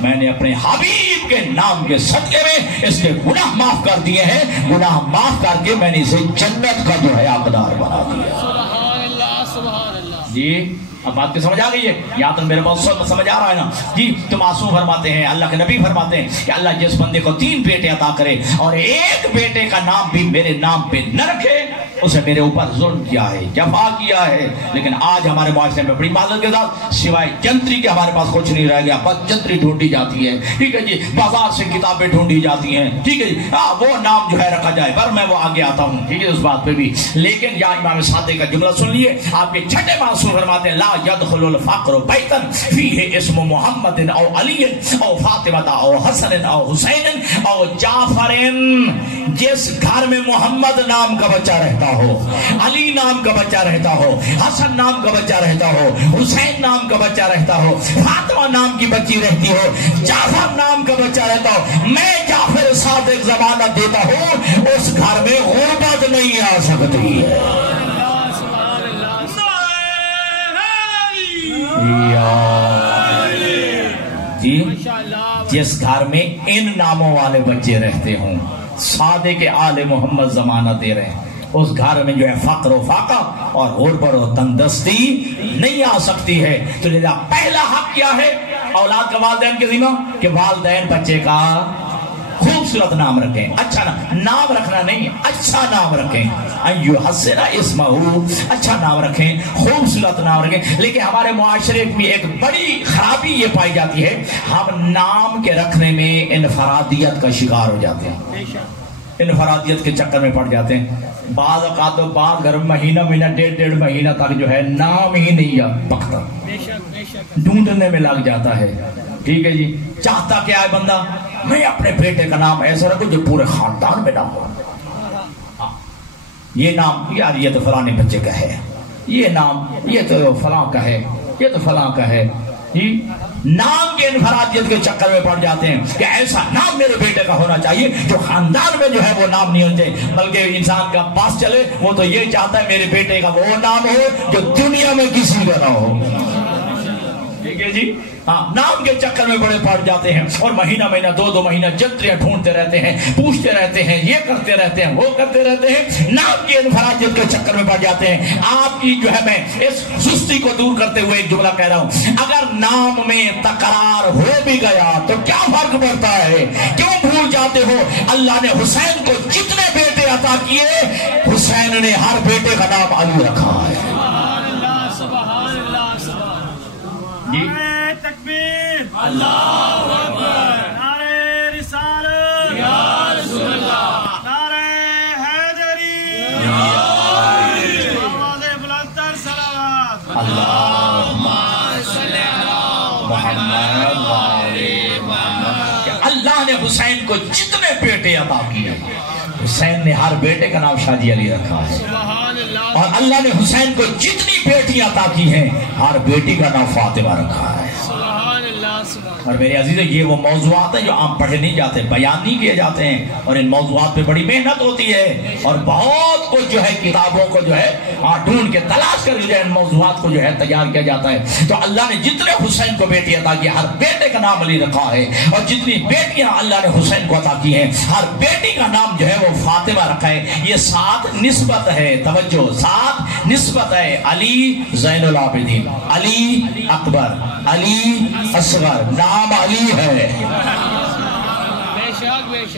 میں نے اپنے حبیب کے نام کے صدقے میں اس کے گناہ معاف کر دیے ہیں، گناہ معاف کر کے میں نے اسے جنت کا جو ہے حقدار بنا دیا. سبحان اللہ، سبحان اللہ. جی اب بات کی سمجھ آ گئی ہے؟ یا تو میرے بہت سمجھ آ رہا ہے نا جی. تو معصوم فرماتے ہیں، اللہ کے نبی فرماتے ہیں کہ اللہ جس بندے کو 3 بیٹے عطا کرے اور ایک بیٹے کا نام بھی میرے نام پہ نہ رکھے، اسے میرے اوپر ظلم کیا ہے، جفا کیا ہے. لیکن آج ہمارے معاشرے میں بڑی معذرت کے ساتھ سوائے جنتری کے ہمارے پاس کچھ نہیں رہ گیا، بس جنتری ڈھونڈی جاتی ہے، ٹھیک ہے جی، بازار سے کتابیں ڈھونڈی جاتی ہیں، ٹھیک ہے جی، وہ نام جو ہے رکھا جائے، پر میں وہ آگے آتا ہوں، ٹھیک ہے اس بات پہ بھی. لیکن یا امام صادق کا جملہ سن لیے، آپ کے چھٹے معصوم فرماتے ہیں لا يدخل الفقر بیتا فیہ اسم محمد او علی او فاطمہ او حسن او حسین او جعفر. جس گھر میں محمد نام کا بچہ رہتا ہو، علی نام کا بچہ رہتا ہو، حسن نام کا بچہ رہتا ہو، حسین نام کا بچہ رہتا ہو، فاطمہ نام کی بچی رہتی ہو، جعفر نام کا بچہ رہتا ہو، میں جعفر صادق ضمانت دیتا ہوں اس گھر میں غربت نہیں آ سکتی ہے. جی جس گھر میں ان ناموں والے بچے رہتے ہوں، صادق آل محمد ضمانت دے رہے ہیں، اس گھر میں جو ہے فقر و فاقہ اور غربت و تندرستی نہیں آ سکتی ہے. تو لہذا پہلا حق کیا ہے اولاد کا والدین کے ذمہ کہ والدین بچے کا خوبصورت نام رکھیں، اچھا نام رکھنا نہیں، اچھا نام رکھیں، ایو حسن اسمہ، اچھا نام رکھیں، خوبصورت نام رکھیں. لیکن ہمارے معاشرے میں ایک بڑی خرابی یہ پائی جاتی ہے، ہم نام کے رکھنے میں انفرادیت کا شکار ہو جاتے ہیں، انفرادیت کے چکر میں پڑ جاتے ہیں. بعض اوقات تو بعض گھر مہینہ 1.5 مہینہ تک جو ہے نام ہی نہیں پکتا، ڈھونڈنے میں لگ جاتا ہے. ٹھیک ہے جی، چاہتا کیا ہے بندہ، میں اپنے بیٹے کا نام ایسا رکھوں جو پورے خاندان میں نام ہو. یہ نام یار یہ تو فلانے بچے کا ہے، یہ نام یہ تو فلاں کا ہے، یہ تو فلاں کا ہے. جی نام کے انفرادیت کے چکر میں پڑ جاتے ہیں کہ ایسا نام میرے بیٹے کا ہونا چاہیے جو خاندان میں جو ہے وہ نام نہیں ہونا چاہیے، بلکہ انسان کا پاس چلے وہ تو یہ چاہتا ہے میرے بیٹے کا وہ نام ہو جو دنیا میں کسی کا نہ ہو. ٹھیک ہے جی، ہاں نام کے چکر میں بڑے پڑ جاتے ہیں اور مہینہ 2 مہینہ جنتریاں ڈھونڈتے رہتے ہیں، پوچھتے رہتے ہیں، یہ کرتے رہتے ہیں، وہ کرتے رہتے ہیں، نام کی انفرادیت کے چکر میں پڑ جاتے ہیں. آپ کی جو ہے میں اس سستی کو دور کرتے ہوئے ایک جملہ کہہ رہا ہوں، اگر نام میں تکرار ہو بھی گیا تو کیا فرق پڑتا ہے؟ کیوں بھول جاتے ہو اللہ نے حسین کو جتنے بیٹے عطا کیے، حسین نے ہر بیٹے کا نام علی رکھا ہے. جی تکبیر، اللہ اکبر، نعرہ رسالت یا رسول اللہ، نعرہ حیدری آواز بلند تر صلوات، اللہم صلی علی محمد وآل محمد. اللہ نے حسین کو جتنے بیٹے عطا کیے، حسین نے ہر بیٹے کا نام شادی علی رکھا ہے. سبحان اللہ. اور اللہ نے حسین کو جتنی بیٹیاں عطا کی ہیں ہر بیٹی کا نام فاطمہ رکھا ہے. سبحان اللہ. سبحان. اور میرے عزیزوں یہ وہ موضوعات ہیں جو عام پڑھے نہیں جاتے، بیان نہیں کیے جاتے ہیں، اور ان موضوعات پہ بڑی محنت ہوتی ہے اور بہت کچھ جو ہے کتابوں کو جو ہے ڈھونڈ کے تلاش کر جو ہے ان موضوعات کو جو ہے تیار کیا جاتا ہے. تو اللہ نے جتنے حسین کو بیٹی عطا کی ہر بیٹے کا نام علی رکھا ہے، اور جتنی بیٹیاں اللہ نے حسین کو عطا کی ہیں ہر بیٹی کا نام جو ہے وہ فاطمہ رکھا ہے. یہ 7 نسبت ہے، توجہ 7 نسبت ہے. علی زین العابدین، علی اکبر، علی اصغر، نام علی ہے.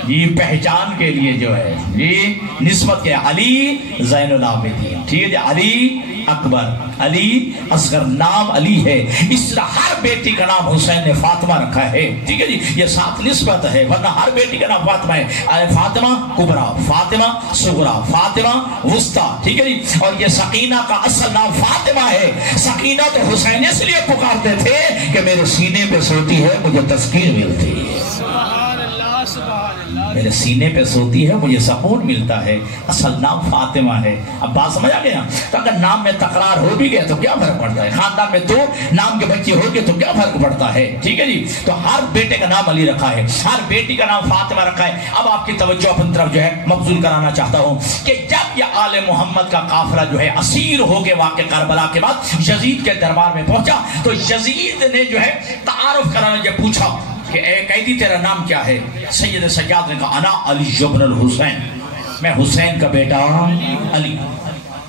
یہ پہچان کے لیے جو ہے یہ نسبت کے علی زین العابدین، ٹھیک ہے، علی اکبر، علی اصغر، نام علی ہے. اس طرح ہر بیٹی کا نام حسین نے فاطمہ رکھا ہے. ٹھیک ہے جی، یہ 7 نسبت ہے، ورنہ ہر بیٹی کا نام فاطمہ ہے. فاطمہ کبریٰ، فاطمہ صغریٰ، فاطمہ وسطیٰ. ٹھیک ہے جی، اور یہ سکینہ کا اصل نام فاطمہ ہے. سکینہ تو حسین اس لیے پکارتے تھے کہ میرے سینے پہ سوتی ہے، مجھے تسکین ملتی ہے. سبحان اللہ. سبحان اللہ. میرے سینے پہ سوتی ہے مجھے سکون ملتا ہے، اصل نام فاطمہ ہے۔ اب بات سمجھ آ گیا؟ تو اگر نام میں تکرار ہو بھی گیا تو کیا فرق پڑتا ہے؟ خاندان میں دو نام کے بچے ہو گئے تو کیا فرق پڑتا ہے؟ ٹھیک ہے جی، تو ہر بیٹے کا نام علی رکھا ہے، ہر بیٹی کا نام فاطمہ رکھا ہے۔ اب آپ کی توجہ اپنی طرف جو ہے مبذول کرانا چاہتا ہوں کہ جب یہ آل محمد کا قافلہ جو ہے اسیر ہو کے واقع کربلا کے بعد یزید کے دربار میں پہنچا تو یزید نے جو ہے تعارف کرانا جب پوچھا کہ اے قیدی تیرا نام کیا ہے؟ سید سجاد نے کہا انا علی ابن الحسین، میں حسین کا بیٹا علی،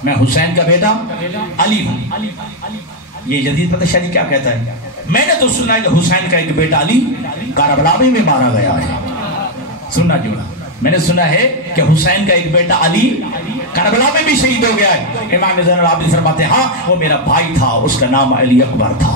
میں حسین کا بیٹا علی ہوں۔ یہ یزید پتہ شاید کیا کہتا ہے؟ میں نے تو سنا ہے کہ حسین کا ایک بیٹا علی کربلا میں مارا گیا ہے۔ سننا جملہ، میں نے سنا ہے کہ حسین کا ایک بیٹا علی کربلا میں بھی شہید ہو گیا ہے۔ امام زین العابدین فرماتے ہیں ہاں وہ میرا بھائی تھا، اس کا نام علی اکبر تھا،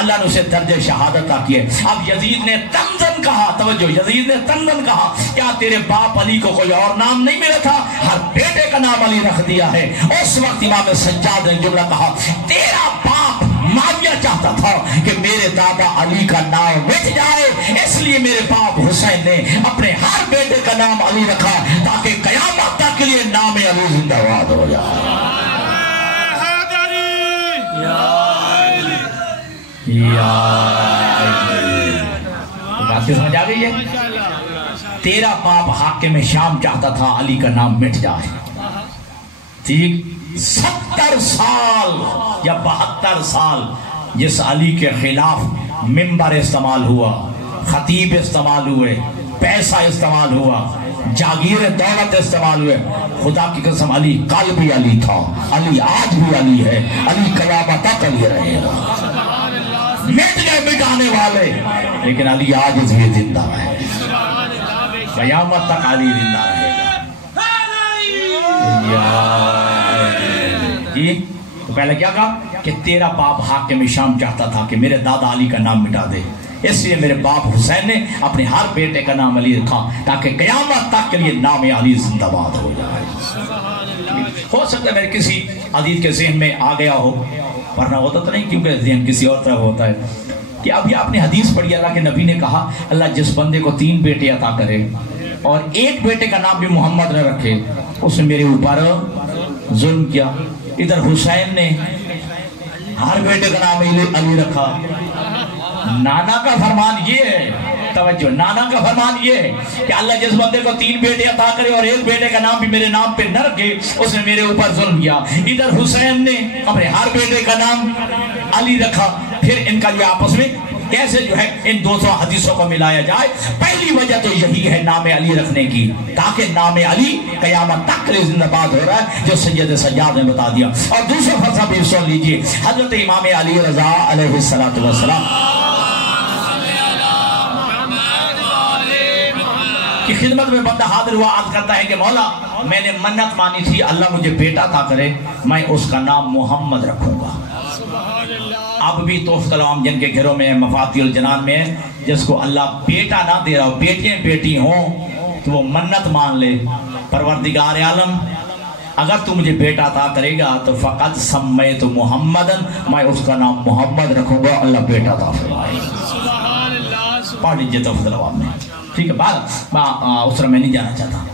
اللہ نے اسے درجہ شہادت عطا کی ہے۔ اب یزید نے تنزن کہا، توجہ، یزید نے تنزن کہا کیا تیرے باپ علی کو کوئی اور نام نہیں ملا تھا؟ ہر بیٹے کا نام علی رکھ دیا ہے۔ اس وقت امام سجاد نے جملہ کہا تیرا باپ معاویہ چاہتا تھا کہ میرے دادا علی کا نام مٹ جائے، اس لیے میرے باپ حسین نے اپنے ہر بیٹے کا نام علی رکھا تاکہ قیامت تک کے لیے نام علی زندہ باد ہو جائے۔ بات سمجھ آ گئی ہے؟ تیرا باپ حاکم شام چاہتا تھا علی کا نام مٹ جائے، ٹھیک؟ 70 سال یا 72 سال جس علی کے خلاف منبر استعمال ہوا، خطیب استعمال ہوئے، پیسہ استعمال ہوا، جاگیر دولت استعمال ہوئے، خدا کی قسم علی کل بھی علی تھا، علی آج بھی علی ہے، علی قیامت تک علی رہے گا۔ مٹ گئے مٹانے والے لیکن علی آج بھی زندہ ہے، قیامت تک علی زندہ رہے گا۔ تو پہلے کیا کہا کہ تیرا باپ حاکم شام چاہتا تھا کہ میرے دادا علی کا نام مٹا دے، اس لیے میرے باپ حسین نے اپنے ہر بیٹے کا نام علی رکھا تاکہ قیامت تک کے لیے نام علی زندہ باد ہو جائے۔ ہو سکتا ہے میرے کسی عزیز کے ذہن میں آ گیا ہو، ورنہ ہوتا تو نہیں کیونکہ ذہن کسی اور طرف ہوتا ہے، کہ ابھی آپ نے حدیث پڑھی اللہ کے نبی نے کہا اللہ جس بندے کو 3 بیٹے عطا کرے اور ایک بیٹے کا نام بھی محمد نہ رکھے اس نے میرے اوپر ظلم کیا۔ ادھر حسین نے ہر بیٹے کا نام علی رکھا۔ نانا کا فرمان یہ ہے، توجہ، نانا کا فرمان یہ ہے کہ اللہ جس بندے کو 3 بیٹے عطا کرے اور ایک بیٹے کا نام بھی میرے نام پہ نہ رکھے اس نے میرے اوپر ظلم کیا۔ ادھر حسین نے اپنے ہر بیٹے کا نام علی رکھا۔ پھر ان کا جو آپس میں کیسے جو ہے ان 200 حدیثوں کو ملایا جائے؟ پہلی وجہ تو یہی ہے نام علی رکھنے کی، تاکہ نام علی قیامت تک زندہ باد ہو رہا ہے جو سید سجاد نے بتا دیا۔ اور دوسرا فلسفہ بھی سن لیجئے، حضرت امام علی رضا علیہ السلام کی خدمت میں بندہ حاضر ہوا، عرض کرتا ہے کہ مولا میں نے منت مانی تھی اللہ مجھے بیٹا عطا کرے، میں اس کا نام محمد رکھوں گا۔ اب بھی توفیق العام جن کے گھروں میں مفاتیح الجنان میں جس کو اللہ بیٹا نہ دے رہا ہو، بیٹیاں بیٹی ہوں تو وہ منت مان لے، پروردگار عالم اگر تو مجھے بیٹا عطا کرے گا تو فقط سمیت محمدن، میں اس کا نام محمد رکھوں گا، اللہ بیٹا عطا فرمائے۔ پڑھ لیجیے توفیق العام میں، ٹھیک ہے؟ بات اس طرح میں نہیں جانا چاہتا۔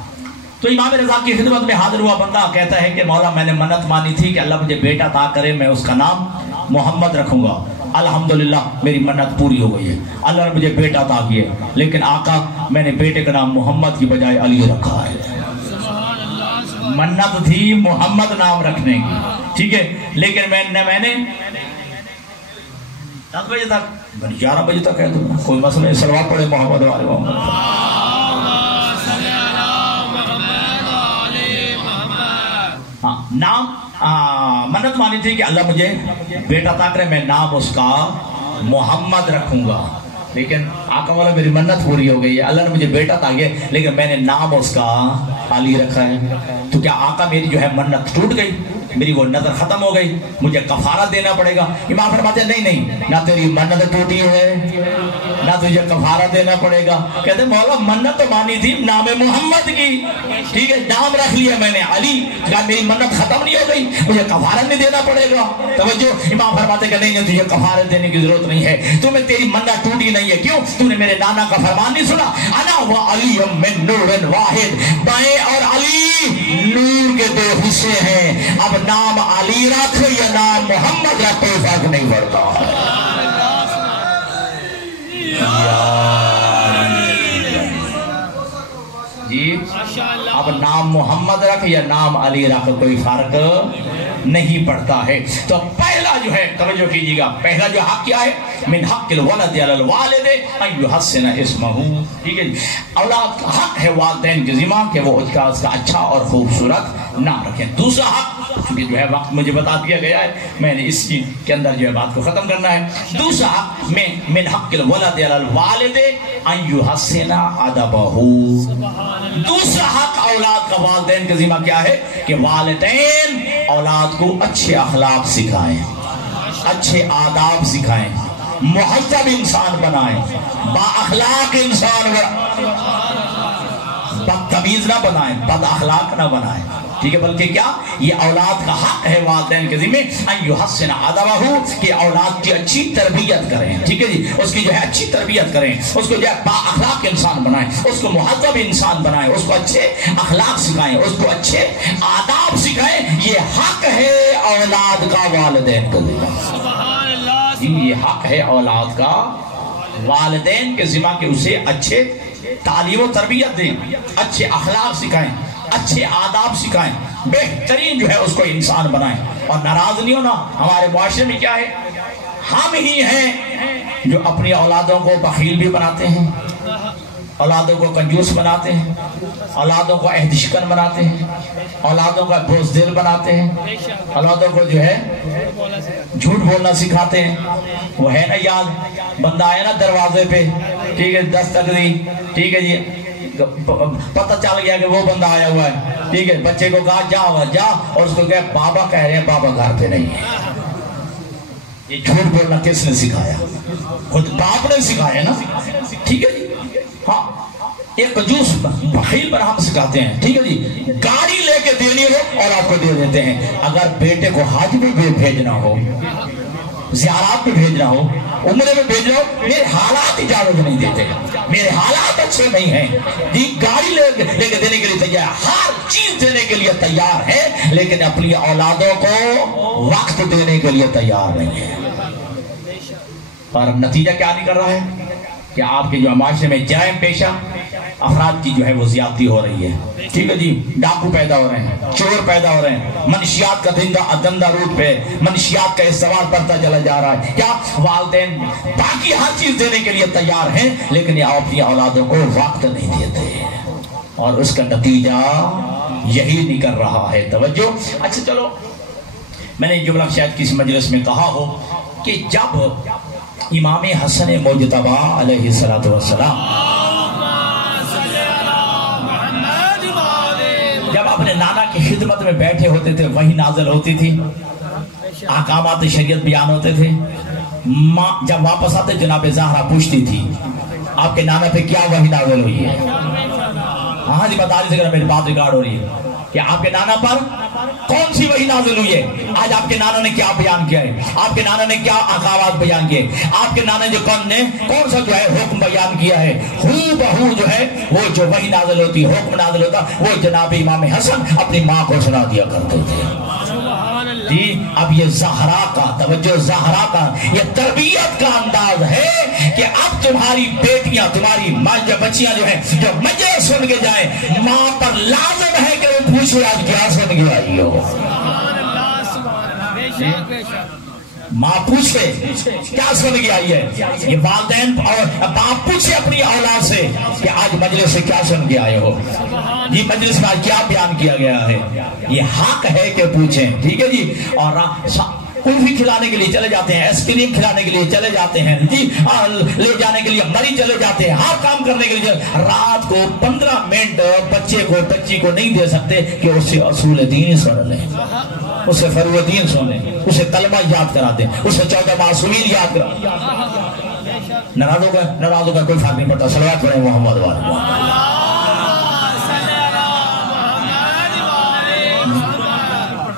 تو امام رضا کی خدمت میں حاضر ہوا بندہ کہتا ہے کہ مولا میں نے منت مانی تھی کہ اللہ مجھے بیٹا عطا کرے، میں اس کا نام محمد رکھوں گا، الحمدللہ میری منت پوری ہو گئی ہے، اللہ نے مجھے بیٹا عطا کیا، لیکن آقا میں نے بیٹے کا نام محمد کی بجائے علی رکھا ہے۔ منت تھی محمد نام رکھنے کی، ٹھیک ہے، لیکن میں نے 10 بجے تک 11 بجے تک ہے تو کوئی مسئلہ نہیں، صلوات پڑھے محمد والے محمد۔ نام منت مانی تھی کہ اللہ مجھے بیٹا عطا کرے، میں نام اس کا محمد رکھوں گا، لیکن آقا والا میری منت پوری ہو گئی ہے، اللہ نے مجھے بیٹا عطا کیا لیکن میں نے نام اس کا علی رکھا ہے، تو کیا آقا میری جو ہے منت ٹوٹ گئی؟ میری وہ نظر ختم ہو گئی, مجھے کفارہ دینا پڑے گا. امام فرماتے ہیں نہیں نہیں, نہ تیری منت ٹوٹی ہے نہ تجھے کفارہ دینا پڑے گا. کہتے ہیں مولا منت تو مانی تھی نام محمد کی, ٹھیک ہے, نام رکھ لیا میں نے علی, میری منت ختم نہیں ہو گئی, مجھے کفارہ نہیں دینا پڑے گا. توجہ, امام فرماتے کہ نہیں تجھے کفارہ دینے کی ضرورت نہیں ہے, تمہیں تیری منت ٹوٹی نہیں ہے. کیوں؟ تم نے میرے نانا کا فرمان نہیں سنا, انا و علی من نور واحد, بائیں اور علی نور کے دو حصے ہیں. اب نام علی رکھ یا نام محمد رکھ کوئی فرق نہیں پڑتا. جی اب نام محمد رکھ یا نام علی رکھ کوئی فرق نہیں پڑتا ہے. تو پہلا جو ہے توجہ کیجیے گا, پہلا جو حق کیا ہے, من حق الولد علی الوالد ان یحسن اسمہ, ٹھیک ہے. اولاد کا حق ہے والدین کے ذمہ کہ وہ اس کا اچھا اور خوبصورت نام رکھیں. دوسرا حق, کیونکہ جو ہے وقت مجھے بتا دیا گیا ہے, میں نے اس کے اندر جو ہے بات کو ختم کرنا ہے. دوسرا حق من حق الولد علی الوالد ان یحسن ادبہ. دوسرا حق اولاد کا والدین کے ذمہ کیا ہے کہ والدین اولاد کو اچھے اخلاق سکھائیں, اچھے آداب سکھائیں, مہذب انسان بنائیں, با اخلاق انسان, بدتمیز نہ بنائیں, بد اخلاق نہ بنائیں, ٹھیک ہے. بلکہ کیا, یہ اولاد کا حق ہے والدین کے ذمہ ان یحسن ادبہ, کہ اولاد کی اچھی تربیت کریں, ٹھیک ہے جی, اس کی جو ہے اچھی تربیت کریں, اس کو جو ہے با اخلاق انسان بنائیں, اس کو مہذب انسان بنائیں, اس کو اچھے اخلاق سکھائیں, اس کو اچھے آداب سکھائیں. یہ حق ہے اولاد کا والدین کے ذمہ. یہ حق ہے اولاد کا والدین کے ذمہ کہ اسے اچھے تعلیم و تربیت دیں, اچھے اخلاق سکھائیں, اچھے آداب سکھائیں, بہترین جو ہے اس کو انسان بنائیں. اور ناراض نہیں ہونا, ہمارے معاشرے میں کیا ہے, ہم ہی ہیں جو اپنی اولادوں کو بخیل بھی بناتے ہیں, اولادوں کو کنجوس بناتے ہیں, اولادوں کو عہد شکن بناتے ہیں, اولادوں کا بزدل بناتے ہیں, اولادوں کو جو ہے جھوٹ بولنا سکھاتے ہیں. وہ ہے نا یاد, بندہ آیا نا دروازے پہ, ٹھیک ہے, دستک دی, ٹھیک ہے جی, پتہ چل گیا کہ وہ بندہ آیا ہوا ہے, ٹھیک ہے, بچے کو کہا جا جا, اور اس کو کہا بابا کہہ رہے ہیں, بابا گھر پہ نہیں ہے. یہ جھوٹ بولنا کس نے سکھایا؟ خود باپ نے سکھایا نا, ٹھیک ہے جی. ہاں, ایک کنجوس بخیل پر ہم سکھاتے ہیں, ٹھیک ہے جی, گاڑی لے کے دینی ہو اور آپ کو دے دیتے ہیں. اگر بیٹے کو حج میں بھیجنا ہو, زیارات میں بھیجنا ہو, عمرے میں بھیجنا ہو, میرے حالات اجازت نہیں دیتے, میرے حالات اچھے نہیں ہیں جی, گاڑی لے کے دینے کے لیے تیار, ہر چیز دینے کے لیے تیار ہے, لیکن اپنی اولادوں کو وقت دینے کے لیے تیار نہیں ہے. اور نتیجہ کیا نہیں کر رہا ہے کہ آپ کے جو معاشرے میں جرائم پیشہ افراد کی جو ہے وہ زیادتی ہو رہی ہے, ٹھیک ہے جی, ڈاکو پیدا ہو رہے ہیں, چور پیدا ہو رہے ہیں, منشیات کا دندہ روٹ پہ منشیات کا استعمال بڑھتا چلا جا رہا ہے. کیا والدین باقی ہر چیز دینے کے لیے تیار ہیں, لیکن یہ اپنی اولادوں کو وقت نہیں دیتے, اور اس کا نتیجہ یہی نکل رہا ہے. توجہ. اچھا چلو, میں نے جملہ شاید کسی مجلس میں کہا ہو کہ جب امام حسن مجتبی علیہ السلام جب اپنے نانا کی خدمت میں بیٹھے ہوتے تھے, وحی نازل ہوتی تھی, احکامات شریعت بیان ہوتے تھے, جب واپس آتے جناب زہرا پوچھتی تھی آپ کے نانا پہ کیا وحی نازل ہوئی ہے. ہاں جی, بتا دیجیے, میری بات ریکارڈ ہو رہی ہے کہ آپ کے نانا پر کون سی وحی نازل ہوئی ہے, آج آپ کے نانا نے کیا بیان کیا ہے, آپ کے نانا نے کیا احکامات بیان کیے, آپ کے نانا جو کون سا جو ہے حکم بیان کیا ہے. ہو بہو جو ہے وہ جو وحی نازل ہوتی, حکم نازل ہوتا, وہ جناب امام حسن اپنی ماں کو سنا دیا کرتے تھے جی. اب یہ زہرا کا توجہ, زہرا کا یہ تربیت کا انداز ہے کہ اب تمہاری بیٹیاں, تمہاری بچیاں جو ہیں جو مجلس سن کے جائیں, ماں پر لازم ہے کہ وہ پوچھو آج کیا سن کے آئی ہو. ماں پوچھے کیا سن کے آئی ہے, یہ والدین اور باپ پوچھے اپنی اولاد سے کہ آج مجلس سے کیا سن کے آئے ہو, یہ مجلس میں آج کیا بیان کیا گیا ہے. یہ حق ہے کہ پوچھیں, ٹھیک ہے جی. اور کلفی کھلانے کے لیے چلے جاتے ہیں, ایس کریم کھلانے کے لیے چلے جاتے ہیں جی, لے جانے کے لیے مری چلے جاتے ہیں, ہر کام کرنے کے لیے رات کو 15 منٹ بچے کو بچی کو نہیں دے سکتے کہ اس سے اصول دین سن لیں. اسے فروردین سونے، اسے کلمہ یاد کرا دیں، اسے 14 معصومین یاد کرا دیں۔ ناراض ہو گئے کوئی فرق نہیں پڑتا، صلوات پڑھیں محمد والے۔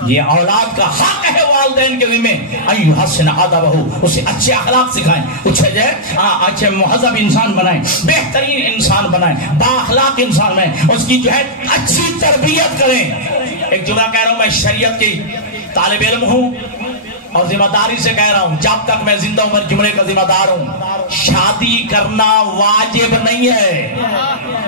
یہ اولاد کا حق ہے والدین کے ذمہ، ان یحسن ادبہ، اسے اچھے اخلاق سکھائیں، اچھے مہذب انسان بنائیں، بہترین انسان بنائیں، با اخلاق انسان بنائیں، اس کی جو ہے اچھی تربیت کریں۔ ایک جملہ کہہ رہا ہوں، میں شریعت کی طالب علم ہوں اور ذمہ داری سے کہہ رہا ہوں، جب تک میں زندہ ہوں میں جملے کا ذمہ دار ہوں، شادی کرنا واجب نہیں ہے،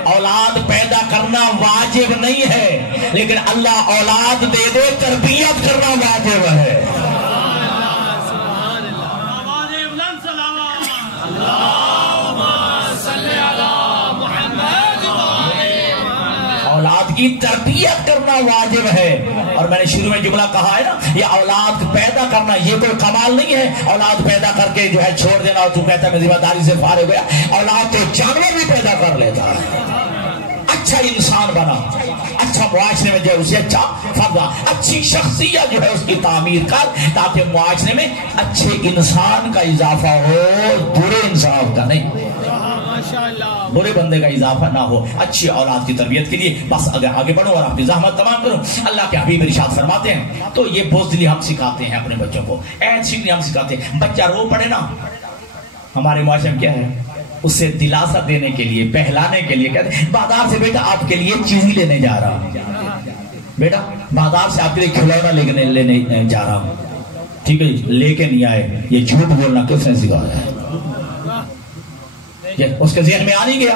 اولاد پیدا کرنا واجب نہیں ہے، لیکن اللہ اولاد دے دے تربیت کرنا واجب ہے۔ اولاد کی تربیت کرنا واجب ہے، اور میں نے شروع میں جملہ کہا ہے نا، یہ اولاد پیدا کرنا یہ کوئی کمال نہیں ہے، اولاد پیدا کر کے جو ہے چھوڑ دینا اور تو کہتا ہے میں ذمہ داری سے فارغ ہوا۔ اولاد تو جانور بھی پیدا کر لیتا ہے، اچھا انسان بنا، اچھا معاشرے میں جو ہے اسے اچھا فرد، اچھی شخصیت جو ہے اس کی تعمیر کر، تاکہ معاشرے میں اچھے انسان کا اضافہ ہو، برے انسان کا نہیں، برے بندے کا اضافہ نہ ہو۔ اچھی اولاد کی تربیت کے لیے بس اگر آگے بڑھو اور اپنی زحمت تمام کرو، اللہ کے حبیب ارشاد فرماتے ہیں، تو یہ بزدلی ہم سکھاتے ہیں اپنے بچوں کو، عہد سیکھنی ہم سکھاتے ہیں۔ بچہ رو پڑے نا، ہمارے معاشرے میں کیا ہے، اسے دلاسا دینے کے لیے، بہلانے کے لیے کہتے ہیں بازار سے بیٹا آپ کے لیے چیزیں لینے جا رہا ہوں، بیٹا بازار سے آپ کے لیے کھلونا لینے جا رہا ہوں، ٹھیک ہے لے کے نہیں آئے۔ یہ جھوٹ بولنا کس نے سکھایا ہے؟ اس کے ذہن میں آ نہیں گیا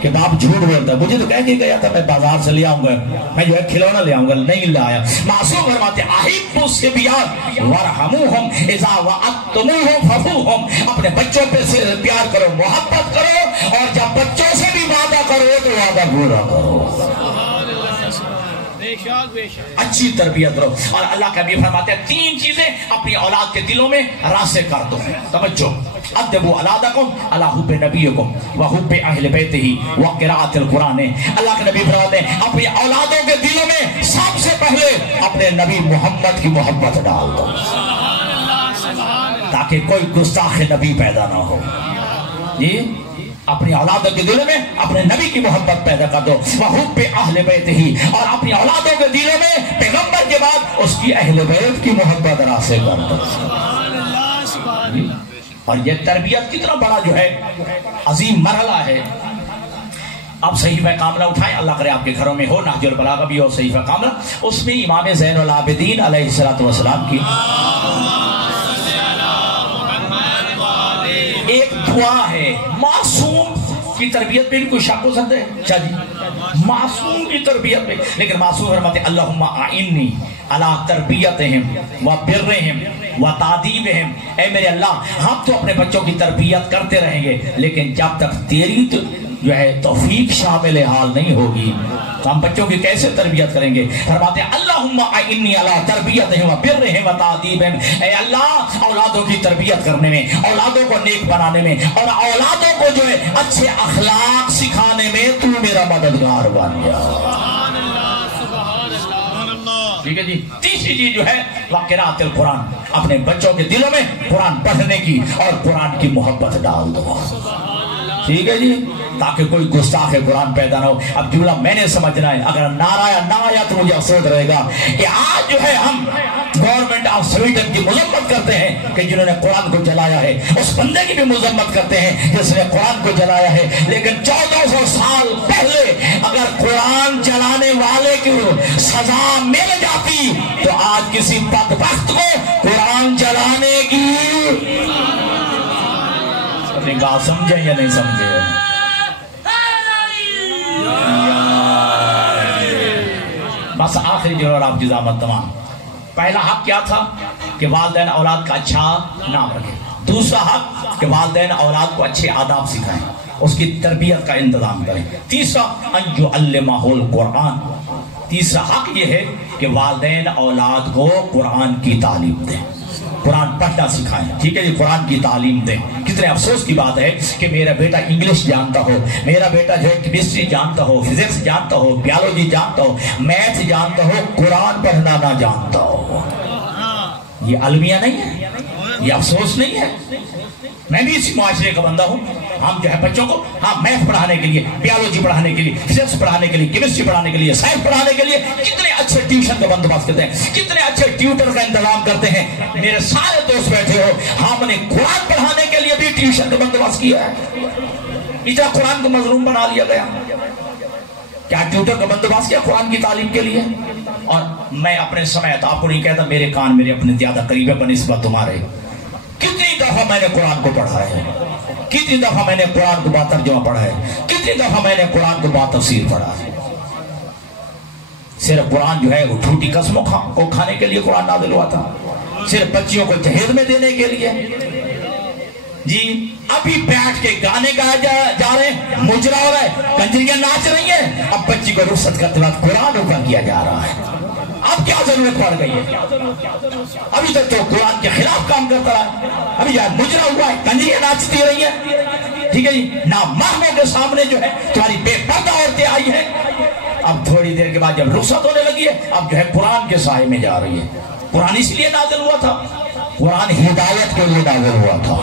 کہ باپ جھوٹ بولتا ہے، مجھے تو کہہ کے گیا تھا میں بازار سے لے آؤں گا، میں جو ہے کھلونا لے آؤں گا، نہیں لایا۔ معصوم فرماتے احبوا الصبیان وارحموہم اذا وعدتموہم ففوہم، اپنے بچوں پہ سے پیار کرو، محبت کرو، اور جب بچوں سے بھی وعدہ کرو تو وعدہ پورا کرو، اچھی تربیت کرو۔ اور اللہ کا نبی فرماتے ہیں 3 چیزیں اپنی اولاد کے دلوں میں راسخ کر دو، توجہ، ادبوا اولادکم علی حب نبیکم وحب اہل بیتہ وقراءۃ القرآن۔ اللہ کے نبی فرماتے ہیں اپنی اولادوں کے دلوں میں سب سے پہلے اپنے نبی محمد کی محبت ڈال دو، تاکہ کوئی گستاخ نبی پیدا نہ ہو۔ یہ اپنی اولادوں کے دلوں میں اپنے نبی کی محبت پیدا کر دو، وحب اہل بیتہ، اور اپنی اولادوں کے دلوں میں پیغمبر کے بعد اس کی اہل بیت کی محبت راسخ کر دو۔ اور یہ تربیت کتنا بڑا جو ہے عظیم مرحلہ ہے۔ اب صحیفہ کاملہ اٹھائیں، اللہ کرے آپ کے گھروں میں ہو، نہج البلاغہ بھی ہو صحیفہ کاملہ، اس میں امام زین العابدین علیہ السلام کی ایک دعا ہے۔ معصوم کی تربیت پہ بھی کوئی شک ہو سکتا ہے؟ اچھا جی، معصوم کی تربیت پہ، لیکن معصوم فرماتے ہیں اللہم اعنی علی تربیتہم و برہم و تعدیبہم، اے میرے اللہ ہم تو اپنے بچوں کی تربیت کرتے رہیں گے، لیکن جب تک تیری جو ہے توفیق شامل حال نہیں ہوگی تو ہم بچوں کی کیسے تربیت کریں گے؟ فرماتے ہیں اللہم اعنی علی تربیتہم و برہم و تعدیبہم، اے اللہ اولادوں کی تربیت کرنے میں، اولادوں کو نیک بنانے میں، اور اولادوں کو جو ہے اچھے اخلاق سکھانے میں تو میرا مددگار بن گیا۔ ٹھیک ہے جی۔ تیسری چیز جو ہے وقراءۃ القرآن، اپنے بچوں کے دلوں میں قرآن پڑھنے کی اور قرآن کی محبت ڈال دو، ٹھیک ہے جی، تاکہ کوئی گستاخ قرآن پیدا نہ ہو۔ اب جملہ میں نے سمجھنا ہے، اگر نہ آیا تو مجھے افسوس رہے گا کہ آج جو ہے ہم گورنمنٹ آف سویڈن کی مذمت کرتے ہیں کہ جنہوں نے قرآن کو جلایا ہے، اس بندے کی بھی مذمت کرتے ہیں جس نے قرآن کو جلایا ہے، لیکن 1400 سال پہلے اگر قرآن جلانے والے کی سزا مل جاتی تو آج کسی بدبخت کو قرآن جلانے کی اپنی بات سمجھے یا نہیں سمجھے؟ بس آخری جو اور آپ کی زحمت تمام۔ پہلا حق کیا تھا کہ والدین اولاد کا اچھا نام رکھیں، دوسرا حق کہ والدین اولاد کو اچھے آداب سکھائیں، اس کی تربیت کا انتظام کریں، تیسرا ان یعلمہ القرآن، تیسرا حق یہ ہے کہ والدین اولاد کو قرآن کی تعلیم دیں، قرآن پڑھنا سکھائیں، ٹھیک ہے جی، قرآن کی تعلیم دیں۔ کتنے افسوس کی بات ہے کہ میرا بیٹا انگلش جانتا ہو، میرا بیٹا جو ہے کیمسٹری جانتا ہو، فزکس جانتا ہو، بیالوجی جانتا ہو، میتھ جانتا ہو، قرآن پڑھنا نہ جانتا ہو۔ یہ المیہ نہیں ہے، یہ افسوس نہیں ہے. میں بھی اسی معاشرے کا بندہ ہوں. ہم جو ہے بچوں کو میتھ پڑھانے کے لیے، بیولوجی پڑھانے کے لیے، فزکس پڑھانے کے لیے، کیمسٹری پڑھانے کے لیے، سائنس پڑھانے کے لیے کتنے اچھے ٹیوشن کا بندوبست کرتے ہیں، کتنے اچھے ٹیوٹر کا انتظام کرتے ہیں. میرے سارے دوست بیٹھے ہو، ہم نے قرآن پڑھانے کے لیے بھی ٹیوشن کا بندوبست کیا ہے. اتنا قرآن کو مظلوم بنا لیا گیا. کیا ٹیوٹر کا بندوبست کیا قرآن کی تعلیم کے لیے؟ اور میں اپنے سمیت آپ کو نہیں کہتا، میرے کان میرے اپنے زیادہ قریب ہے بنسبت تمہارے. کتنی دفعہ میں نے قرآن کو پڑھا ہے، کتنی دفعہ میں نے قرآن کو با ترجمہ پڑھا ہے، کتنی دفعہ میں نے قرآن کو با تفسیر پڑھا ہے. صرف قرآن جو ہے وہ جھوٹی قسموں کو کھانے کے لیے قرآن نازل ہوا تھا، صرف بچیوں کو جہیز میں دینے کے لیے. جی ابھی بیٹھ کے گانے گائے جا رہے ہیں، مجرا ہو رہا ہے، کنجریاں ناچ رہی ہیں. اب بچی کو رخصت کرتے وقت قرآن اوپر کیا جا رہا ہے. اب کیا ضرورت پڑ گئی ہے؟ ابھی تک تو قرآن کے خلاف کام کرتا رہا. ابھی یار مجرا ہوا ہے، کنجریاں ناچتی رہی ہیں. ٹھیک ہے جی، نامحرموں کے سامنے جو ہے تمہاری بے پردہ عورتیں آئی ہیں. اب تھوڑی دیر کے بعد جب رخصت ہونے لگی ہے، اب جو ہے قرآن کے سائے میں جا رہی ہے. قرآن اس لیے نازل ہوا تھا، قرآن ہدایت کے لیے نازل ہوا تھا،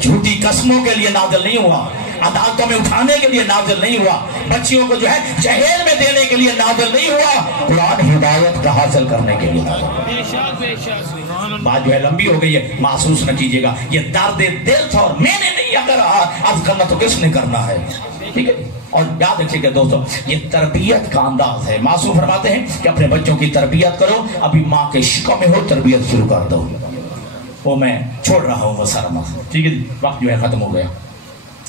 جھوٹی قسموں کے لیے نازل نہیں ہوا، عدالتوں میں اٹھانے کے لیے نازل نہیں ہوا، بچیوں کو جو ہے جہیز میں دینے کے لیے نازل نہیں ہوا. قرآن ہدایت کا حاصل کرنے کے لیے نازل. بات جو ہے لمبی ہو گئی ہے، محسوس نہ کیجیے گا. یہ درد دل تھا اور میں نے نہیں، اگر عرض کرنا تو کس نے کرنا ہے. ٹھیک ہے. اور یاد رکھیے گا دوستو، یہ تربیت کا انداز ہے. معصوم فرماتے ہیں کہ اپنے بچوں کی تربیت کرو، ابھی ماں کے شکم میں ہو تربیت شروع کر دو. وہ میں چھوڑ رہا ہوں وہ سرما. ٹھیک ہے، وقت جو ہے ختم ہو گیا.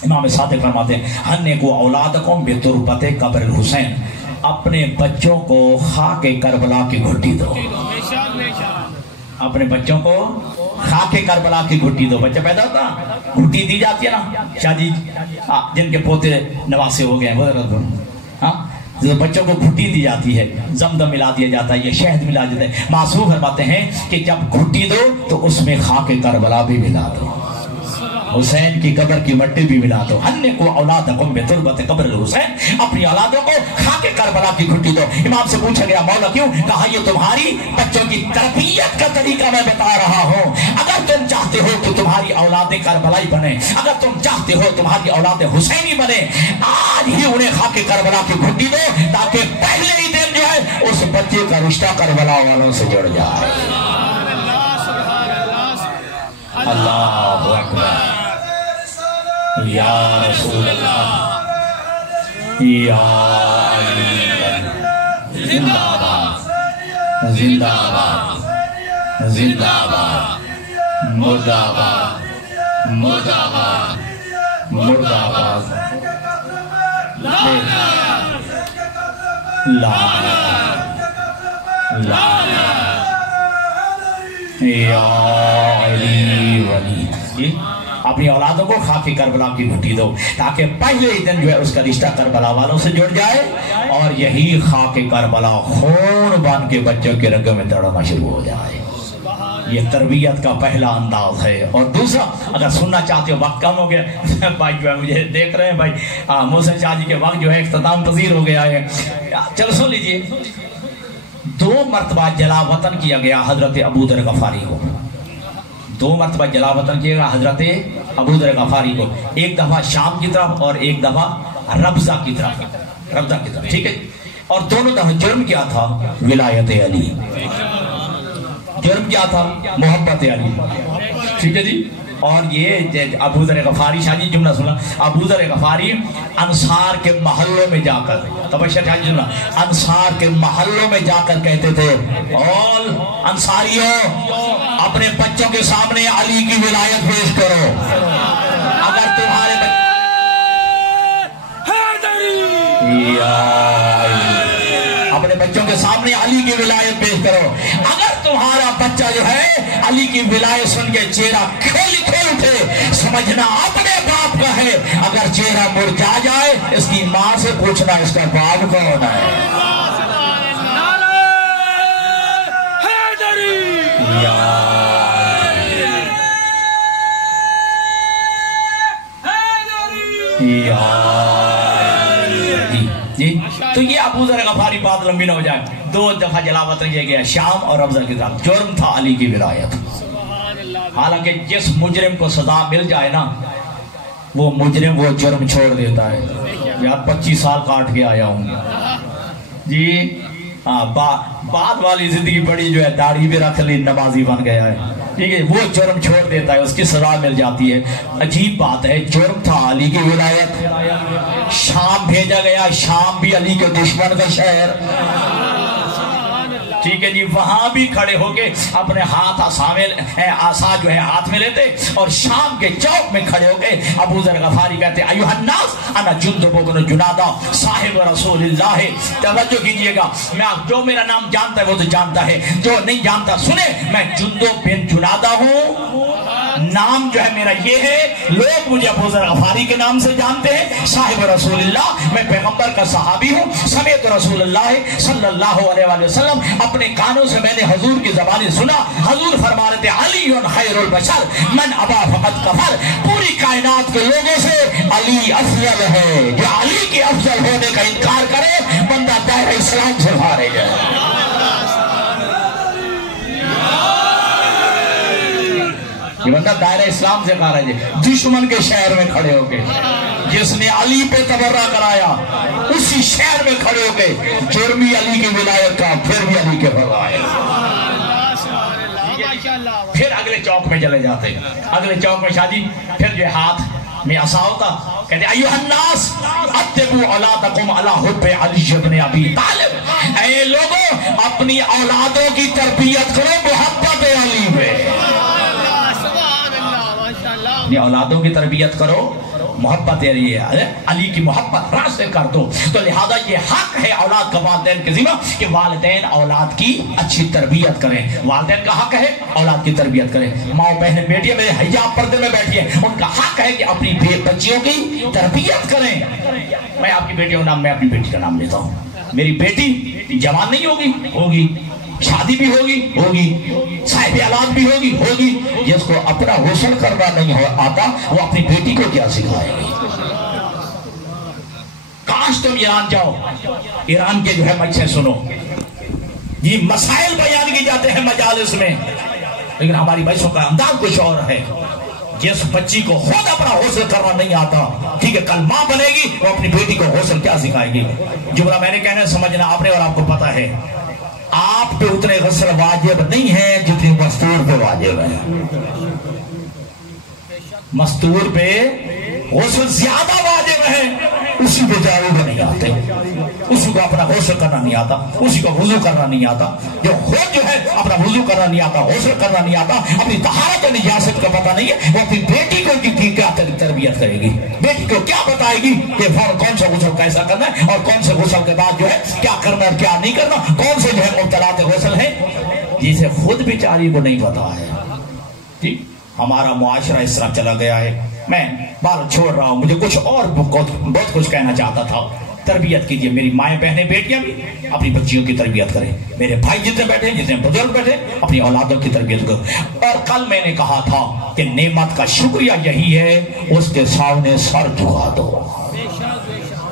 امام صادق فرماتے ہیں ہنے کو اولادکم بتربت قبر الحسین، اپنے بچوں کو خاک کربلا کی گھٹی دو. اپنے بچوں کو خاک کربلا کی گھٹی دو. بچہ پیدا ہوتا گھٹی دی جاتی ہے نا، شادی جن کے پوتے نواسے ہو گئے ہاں، بچوں کو گھٹی دی جاتی ہے، زمزم ملا دیا جاتا ہے، یہ شہد ملا جاتا ہے. معصوم فرماتے ہیں کہ جب گھٹی دو تو اس میں خاک کربلا بھی ملا دو، حسین کی قبر کی مٹی بھی ملا دو. ہن کو اولادکم بتربت قبر الحسین، اپنی اولادوں کو خاک کربلا کی گھٹی دو. امام سے پوچھا گیا مولا کیوں؟ کہا یہ تمہاری بچوں کی تربیت کا طریقہ میں بتا رہا ہوں. اگر تم چاہتے ہو کہ تمہاری اولادیں کربلائی بنے، اگر تم چاہتے ہو تمہاری اولادیں حسینی بنے، آج ہی انہیں خاک کربلا کی گھٹی دو، تاکہ پہلے ہی دن جو ہے اس بچے کا رشتہ کربلا والوں سے جڑ جائے. اللہ اکبر. یا رسول اللہ، یا علی، زندہ باد، زندہ باد، زندہ باد، مردہ باد، مردہ باد، مردہ باد. یا علی ولی. اپنی اولادوں کو خاک کربلا کی گھٹی دو، تاکہ پہلے ہی دن جو ہے اس کا رشتہ کربلا والوں سے جڑ جائے، اور یہی خاک کربلا خون بن کے بچوں کے رگوں میں دوڑنا شروع ہو جائے. یہ تربیت کا پہلا انداز ہے. اور دوسرا، اگر سننا چاہتے ہو، وقت کم ہو گیا بھائی جو ہے مجھے دیکھ رہے ہیں بھائی محسن شاہ جی کے وقت جو ہے اختتام پذیر ہو گیا ہے. چلو سن لیجئے. 2 مرتبہ جلا وطن کیا گیا حضرت ابو ذر غفاری کو. 2 مرتبہ جلا وطن کیا گیا حضرت ابو ذر غفاری کو. ایک دفعہ شام کی طرف اور ایک دفعہ ربضہ کی طرف. ٹھیک ہے. اور دونوں دفعہ جرم کیا تھا؟ ولایت علی. جرم کیا تھا؟ محبت علی. ٹھیک ہے جی. اور یہ ابو ذر غفاری، شاہ جی جملہ سنا، ابو ذر غفاری انصار کے محلوں میں جا کر، انصار کے محلوں میں جا کر کہتے تھے اور انصاریوں اپنے بچوں کے سامنے علی کی ولایت پیش کرو. اگر تمہارے اپنے بچوں کے سامنے علی کی ولایت پیش کرو. اگر تمہارا بچہ جو ہے علی کی ولایت سن کے چہرہ کھول اٹھے، سمجھنا اپنے باپ کا ہے. اگر چہرہ مرجھا جائے، اس کی ماں سے پوچھنا اس کا باپ کون ہے. جی تو یہ ابو ذر غفاری بات لمبی نہ ہو جائے. دو دفعہ جلاوطن یہ گیا شام اور افضل کی طرف. جرم تھا علی کی ولایت. حالانکہ جس مجرم کو سزا مل جائے نا وہ مجرم وہ جرم چھوڑ دیتا ہے. یار 25 سال کاٹ کے آیا ہوں جی. بعد والی زندگی بڑی جو ہے داڑھی بھی رکھ لی نمازی بن گیا ہے. ٹھیک ہے وہ جرم چھوڑ دیتا ہے اس کی سزا مل جاتی ہے. عجیب بات ہے جرم تھا علی کی ولایت. شام بھیجا گیا. شام بھی علی کے دشمن کا شہر. ٹھیک ہے جی. وہاں بھی کھڑے ہو کے اپنے ہاتھ آسا جو ہے ہاتھ میں لیتے اور شام کے چوک میں کھڑے ہو کے ابو ذر غفاری کہتے ایھا الناس انا جندب بن جنادہ صاحب رسول اللہ. توجہ کیجئے گا میں جو میرا نام جانتا ہے وہ تو جانتا ہے جو نہیں جانتا سنے میں جندب بن جنادہ ہوں. نام جو ہے میرا یہ ہے. لوگ مجھے ابو ذر غفاری کے نام سے جانتے ہیں. صاحب رسول اللہ میں پیغمبر کا صحابی ہوں. سمیت رسول اللہ صلی اللہ علیہ وآلہ وسلم اپنے کانوں سے میں نے حضور کی زبانی سنا. حضور فرما رہے تھے علی خیر البشر من ابا فقد کفر. پوری کائنات کے لوگوں سے علی افضل ہے. جو علی کے افضل ہونے کا انکار کرے بندہ دائرہ اسلام سے خارج ہے. یہ بندہ دائرہ اسلام سے خارج ہے. دشمن کے شہر میں کھڑے ہو کے جس نے علی پہ تبرہ کرایا اسی شہر میں کھڑے ہو کے جرمی علی کی ولایت کا پھر بھی علی کے فرمائے. پھر اگلے چوک میں چلے جاتے ہیں. اگلے چوک میں شادی پھر جو ہاتھ میں عصا ہوتا کہتے ایھا الناس اتبعوا اولادکم علی حب علی بن ابی طالب. اے لوگوں اپنی اولادوں کی تربیت کرو محبت علی پہ. اپنی اولادوں کی تربیت کرو محبت علی کی محبت راہ سے کر دو. تو لہذا یہ حق ہے اولاد کا والدین کے ذمہ کہ والدین اولاد کی اچھی تربیت کریں. والدین کا حق ہے اولاد کی تربیت کریں. ماں بہنیں بیٹیاں میرے حجاب پردے میں بیٹھی ہیں ان کا حق ہے کہ اپنی بچیوں کی تربیت کریں. میں آپ کی بیٹیوں کا نام میں اپنی بیٹی کا نام لیتا ہوں. میری بیٹی جوان نہیں ہوگی ہوگی شادی بھی ہوگی صاحب اولاد بھی ہوگی. جس کو اپنا غسل کرنا نہیں آتا وہ اپنی بیٹی کو کیا سکھائے گی. کاش تم ایران جاؤ. ایران کے جو ہے مجھ سے سنو یہ مسائل بیان کی جاتے ہیں مجالس میں لیکن ہماری بچوں کا انداز کچھ اور ہے. جس بچی کو خود اپنا غسل کرنا نہیں آتا ٹھیک ہے کل ماں بنے گی وہ اپنی بیٹی کو غسل کیا سکھائے گی. جملہ میں نے کہنا سمجھنا آپ نے اور آپ کو پتا ہے آپ پہ اتنے غسل واجب نہیں ہے جتنی مستور پہ واجب ہے. مستور پہ غسل زیادہ واجب ہے. اسی بیچارے کو نہیں آتے. اسی کو اپنا غسل کرنا نہیں آتا. اسی کو وضو کرنا نہیں آتا. جو خود جو ہے اپنا وضو کرنا نہیں آتا غسل کرنا نہیں آتا اپنی طہارت و نجاست کا پتہ نہیں ہے وہ اپنی بیٹی کو کیا تربیت کرے گی. بیٹی کو کیا بتائے گی کہ کون سا غسل کیسا کرنا ہے اور کون سے غسل کے بعد جو ہے کیا کرنا اور کیا نہیں کرنا. کون سے جو ہے مبتلات غسل ہیں جسے خود بیچاری کو نہیں پتا ہے. ٹھیک ہمارا معاشرہ اس طرح چلا گیا ہے. میں بات چھوڑ رہا ہوں. مجھے کچھ اور بہت کچھ کہنا چاہتا تھا. تربیت کیجئے. میری مائیں بہنیں بیٹیاں بھی اپنی بچیوں کی تربیت کریں. میرے بھائی جتنے بیٹھے جتنے بزرگ بیٹھے اپنی اولادوں کی تربیت کرو. اور کل میں نے کہا تھا کہ نعمت کا شکریہ یہی ہے اس کے سامنے سر جھکا دو.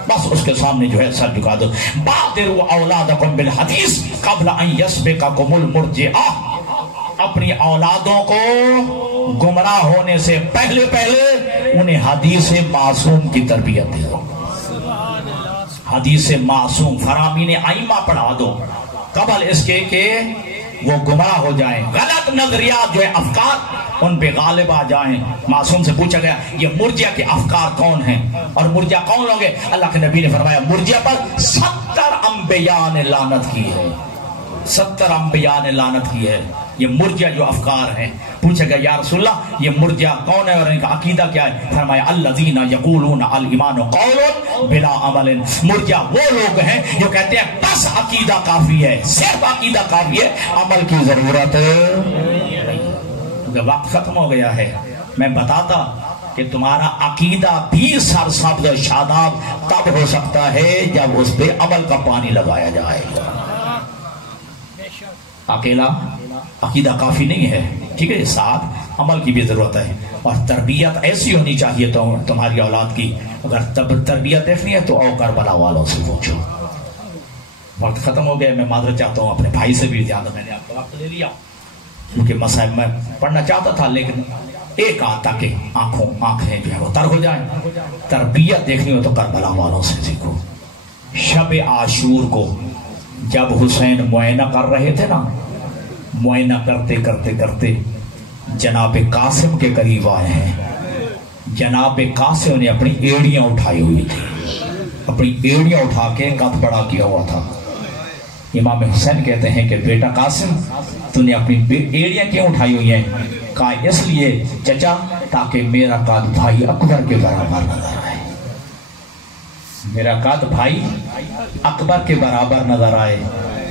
بس اس کے سامنے جو ہے سر جھکا دو. بادروا اولادکم بالحدیث قبل ان یسبقکم المرجئہ. اپنی اولادوں کو گمراہ ہونے سے پہلے انہیں حدیث معصوم کی تربیت دو. حدیث معصوم فرامین ائمہ پڑھا دو قبل اس کے کہ وہ گمراہ ہو جائیں. غلط نظریات جو ہے افکار ان پہ غالب آ جائیں. معصوم سے پوچھا گیا یہ مرجئہ کے افکار کون ہیں اور مرجئہ کون لوگ ہیں. اللہ کے نبی نے فرمایا مرجئہ پر 70 انبیاء نے لعنت کی ہے. 70 انبیاء نے لعنت کی ہے. یہ مرجئہ جو افکار ہیں. پوچھا گیا یا رسول اللہ یہ مرجئہ کون ہے اور ان کا عقیدہ کیا ہے. فرمایا الذین یقولون الایمان قول بلا عمل. مرجئہ وہ لوگ ہیں جو کہتے ہیں بس عقیدہ کافی ہے صرف عقیدہ کافی ہے عمل کی ضرورت نہیں. وقت ختم ہو گیا ہے. میں بتاتا کہ تمہارا عقیدہ بھی سرسبز و شاداب تب ہو سکتا ہے جب اس پہ عمل کا پانی لگایا جائے. اکیلا عقیدہ کافی نہیں ہے. ٹھیک ہے ساتھ عمل کی بھی ضرورت ہے. اور تربیت ایسی ہونی چاہیے تمہاری اولاد کی. اگر تربیت دیکھنی ہے تو او کربلا والوں سے پوچھو. وقت ختم ہو گیا. میں معذرت چاہتا ہوں اپنے بھائی سے بھی, زیادہ میں نے آپ کا وقت لے لیا کیونکہ مسائل میں پڑھنا چاہتا تھا, لیکن ایک تاکہ آنکھیں جو ہے وہ تر ہو جائیں. تربیت دیکھنی ہو تو کربلا والوں سے سیکھو. شب عاشور کو جب حسین معائنہ کر رہے تھے نا, معائنہ کرتے کرتے کرتے جناب قاسم کے قریب آئے ہیں. جناب قاسم نے اپنی ایڑیاں اٹھائی ہوئی تھی, اپنی ایڑیاں اٹھا کے قد بڑا کیا ہوا تھا. امام حسین کہتے ہیں کہ بیٹا قاسم تو نے اپنی ایڑیاں کیوں اٹھائی ہوئی ہیں؟ کہا اس لیے چچا تاکہ میرا قد بھائی اکبر کے برابر نظر آئے, میرا قد بھائی اکبر کے برابر نظر آئے.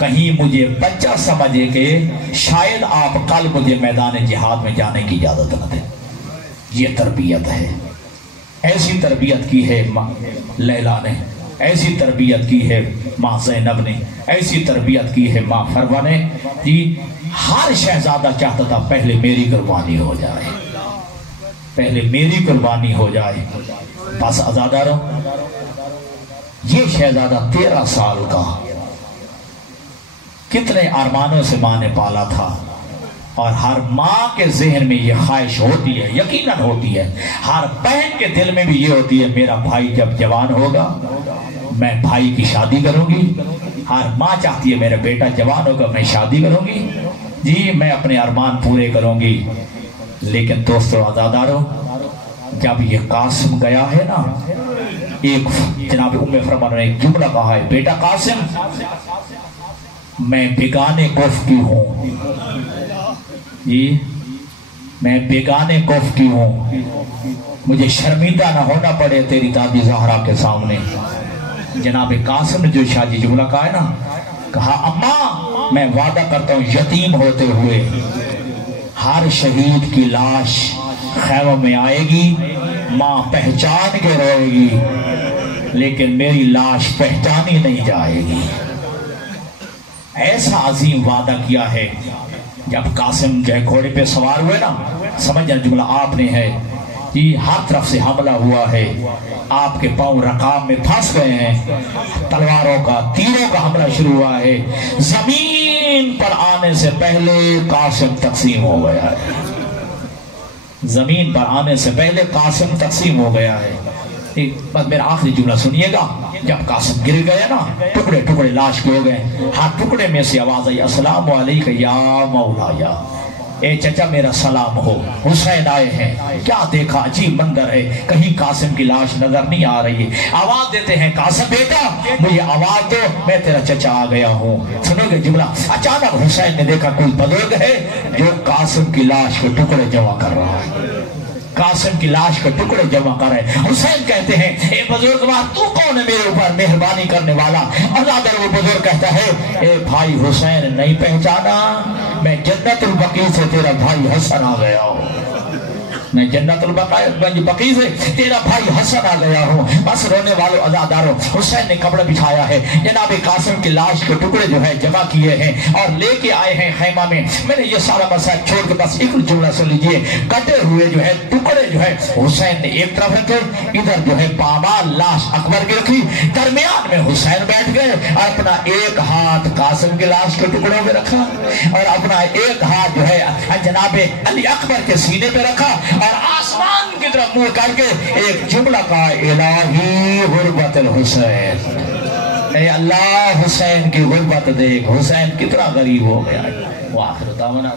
کہیں مجھے بچہ سمجھے کہ شاید آپ کل مجھے میدان جہاد میں جانے کی اجازت نہ دیں. یہ تربیت ہے. ایسی تربیت کی ہے ماں لیلا نے, ایسی تربیت کی ہے ماں زینب نے, ایسی تربیت کی ہے ماں فروہ نے. جی ہر شہزادہ چاہتا تھا پہلے میری قربانی ہو جائے, پہلے میری قربانی ہو جائے. بس آزادارو, یہ شہزادہ 13 سال کا کتنے ارمانوں سے ماں نے پالا تھا, اور ہر ماں کے ذہن میں یہ خواہش ہوتی ہے, یقیناً ہوتی ہے, ہر بہن کے دل میں بھی یہ ہوتی ہے میرا بھائی جب جوان ہوگا میں بھائی کی شادی کروں گی. ہر ماں چاہتی ہے میرا بیٹا جوان ہوگا میں شادی کروں گی, جی میں اپنے ارمان پورے کروں گی. لیکن دوستو عزادارو, جب یہ قاسم گیا ہے نا, ایک جناب ام فرمان نے ایک جملہ کہا ہے, بیٹا قاسم میں بیگانے کف کی ہوں, جی میں بیگانے کف کی ہوں, مجھے شرمندہ نہ ہونا پڑے تیری دادی زہرا کے سامنے. جناب قاسم نے جو شادی جملہ کہا ہے نا, کہا اماں میں وعدہ کرتا ہوں یتیم ہوتے ہوئے ہر شہید کی لاش خیموں میں آئے گی, ماں پہچان کے روئے گی, لیکن میری لاش پہچانی نہیں جائے گی. ایسا عظیم وعدہ کیا ہے. جب قاسم جو ہے گھوڑے پہ سوار ہوئے نا, سمجھنا جملہ آپ نے ہے, جی ہر طرف سے حملہ ہوا ہے, آپ کے پاؤں رقام میں پھنس گئے ہیں, تلواروں کا تیروں کا حملہ شروع ہوا ہے. زمین پر آنے سے پہلے قاسم تقسیم ہو گیا ہے, زمین پر آنے سے پہلے قاسم تقسیم ہو گیا ہے. بس میرا آخری جملہ سنیے گا. جب قاسم گر گئے نا, ٹکڑے ٹکڑے لاش کے ہو گئے, ہر ٹکڑے میں سے آواز آئی السلام علیکم یا مولایا, اے چچا میرا سلام ہو, حسین آئے ہیں. کیا دیکھا عجیب منظر ہے, کہیں قاسم کی لاش نظر نہیں آ رہی ہے. آواز دیتے ہیں قاسم بیٹا مجھے آواز دو, میں تیرا چچا آ گیا ہوں. سنو گے جملہ, اچانک حسین نے دیکھا کوئی بزرگ ہے جو قاسم کی لاش کے ٹکڑے جمع کر رہا ہے, قاسم کی لاش کے ٹکڑے جمع کر رہے. حسین کہتے ہیں اے بزرگوار تو کون ہے میرے اوپر مہربانی کرنے والا؟ اور وہ بزرگ کہتا ہے اے بھائی حسین نہیں پہچانا, میں جنت البقیع سے تیرا بھائی حسن آ گیا ہوں, میں جنت البقیع سے تیرا بھائی حسن آ گیا ہوں. بس رونے والوں عزاداروں, حسین نے کپڑا بچھایا ہے, جناب قاسم کی لاش کے ٹکڑے جو ہے جمع کیے ہیں اور لے کے آئے ہیں خیمہ میں. میں نے یہ سارا مسائل چھوڑ کے بس ایک جملہ سن لیجئے. کٹے ہوئے جو ہے ٹکڑے جو ہے حسین نے ایک طرف رکھے, ادھر جو ہے پامال لاش اکبر کی رکھی, درمیان میں حسین بیٹھ گئے اور اپنا ایک ہاتھ قاسم کی لاش کے ٹکڑوں میں رکھا اور اپنا ایک ہاتھ جو ہے جناب علی اکبر کے سینے پہ رکھا اور آسمان کی طرف منہ کر کے ایک جملہ کہا الہی غربت الحسین, اے اللہ حسین کی غربت دیکھ, حسین کتنا غریب ہو گیا. وہ آخر دعوانا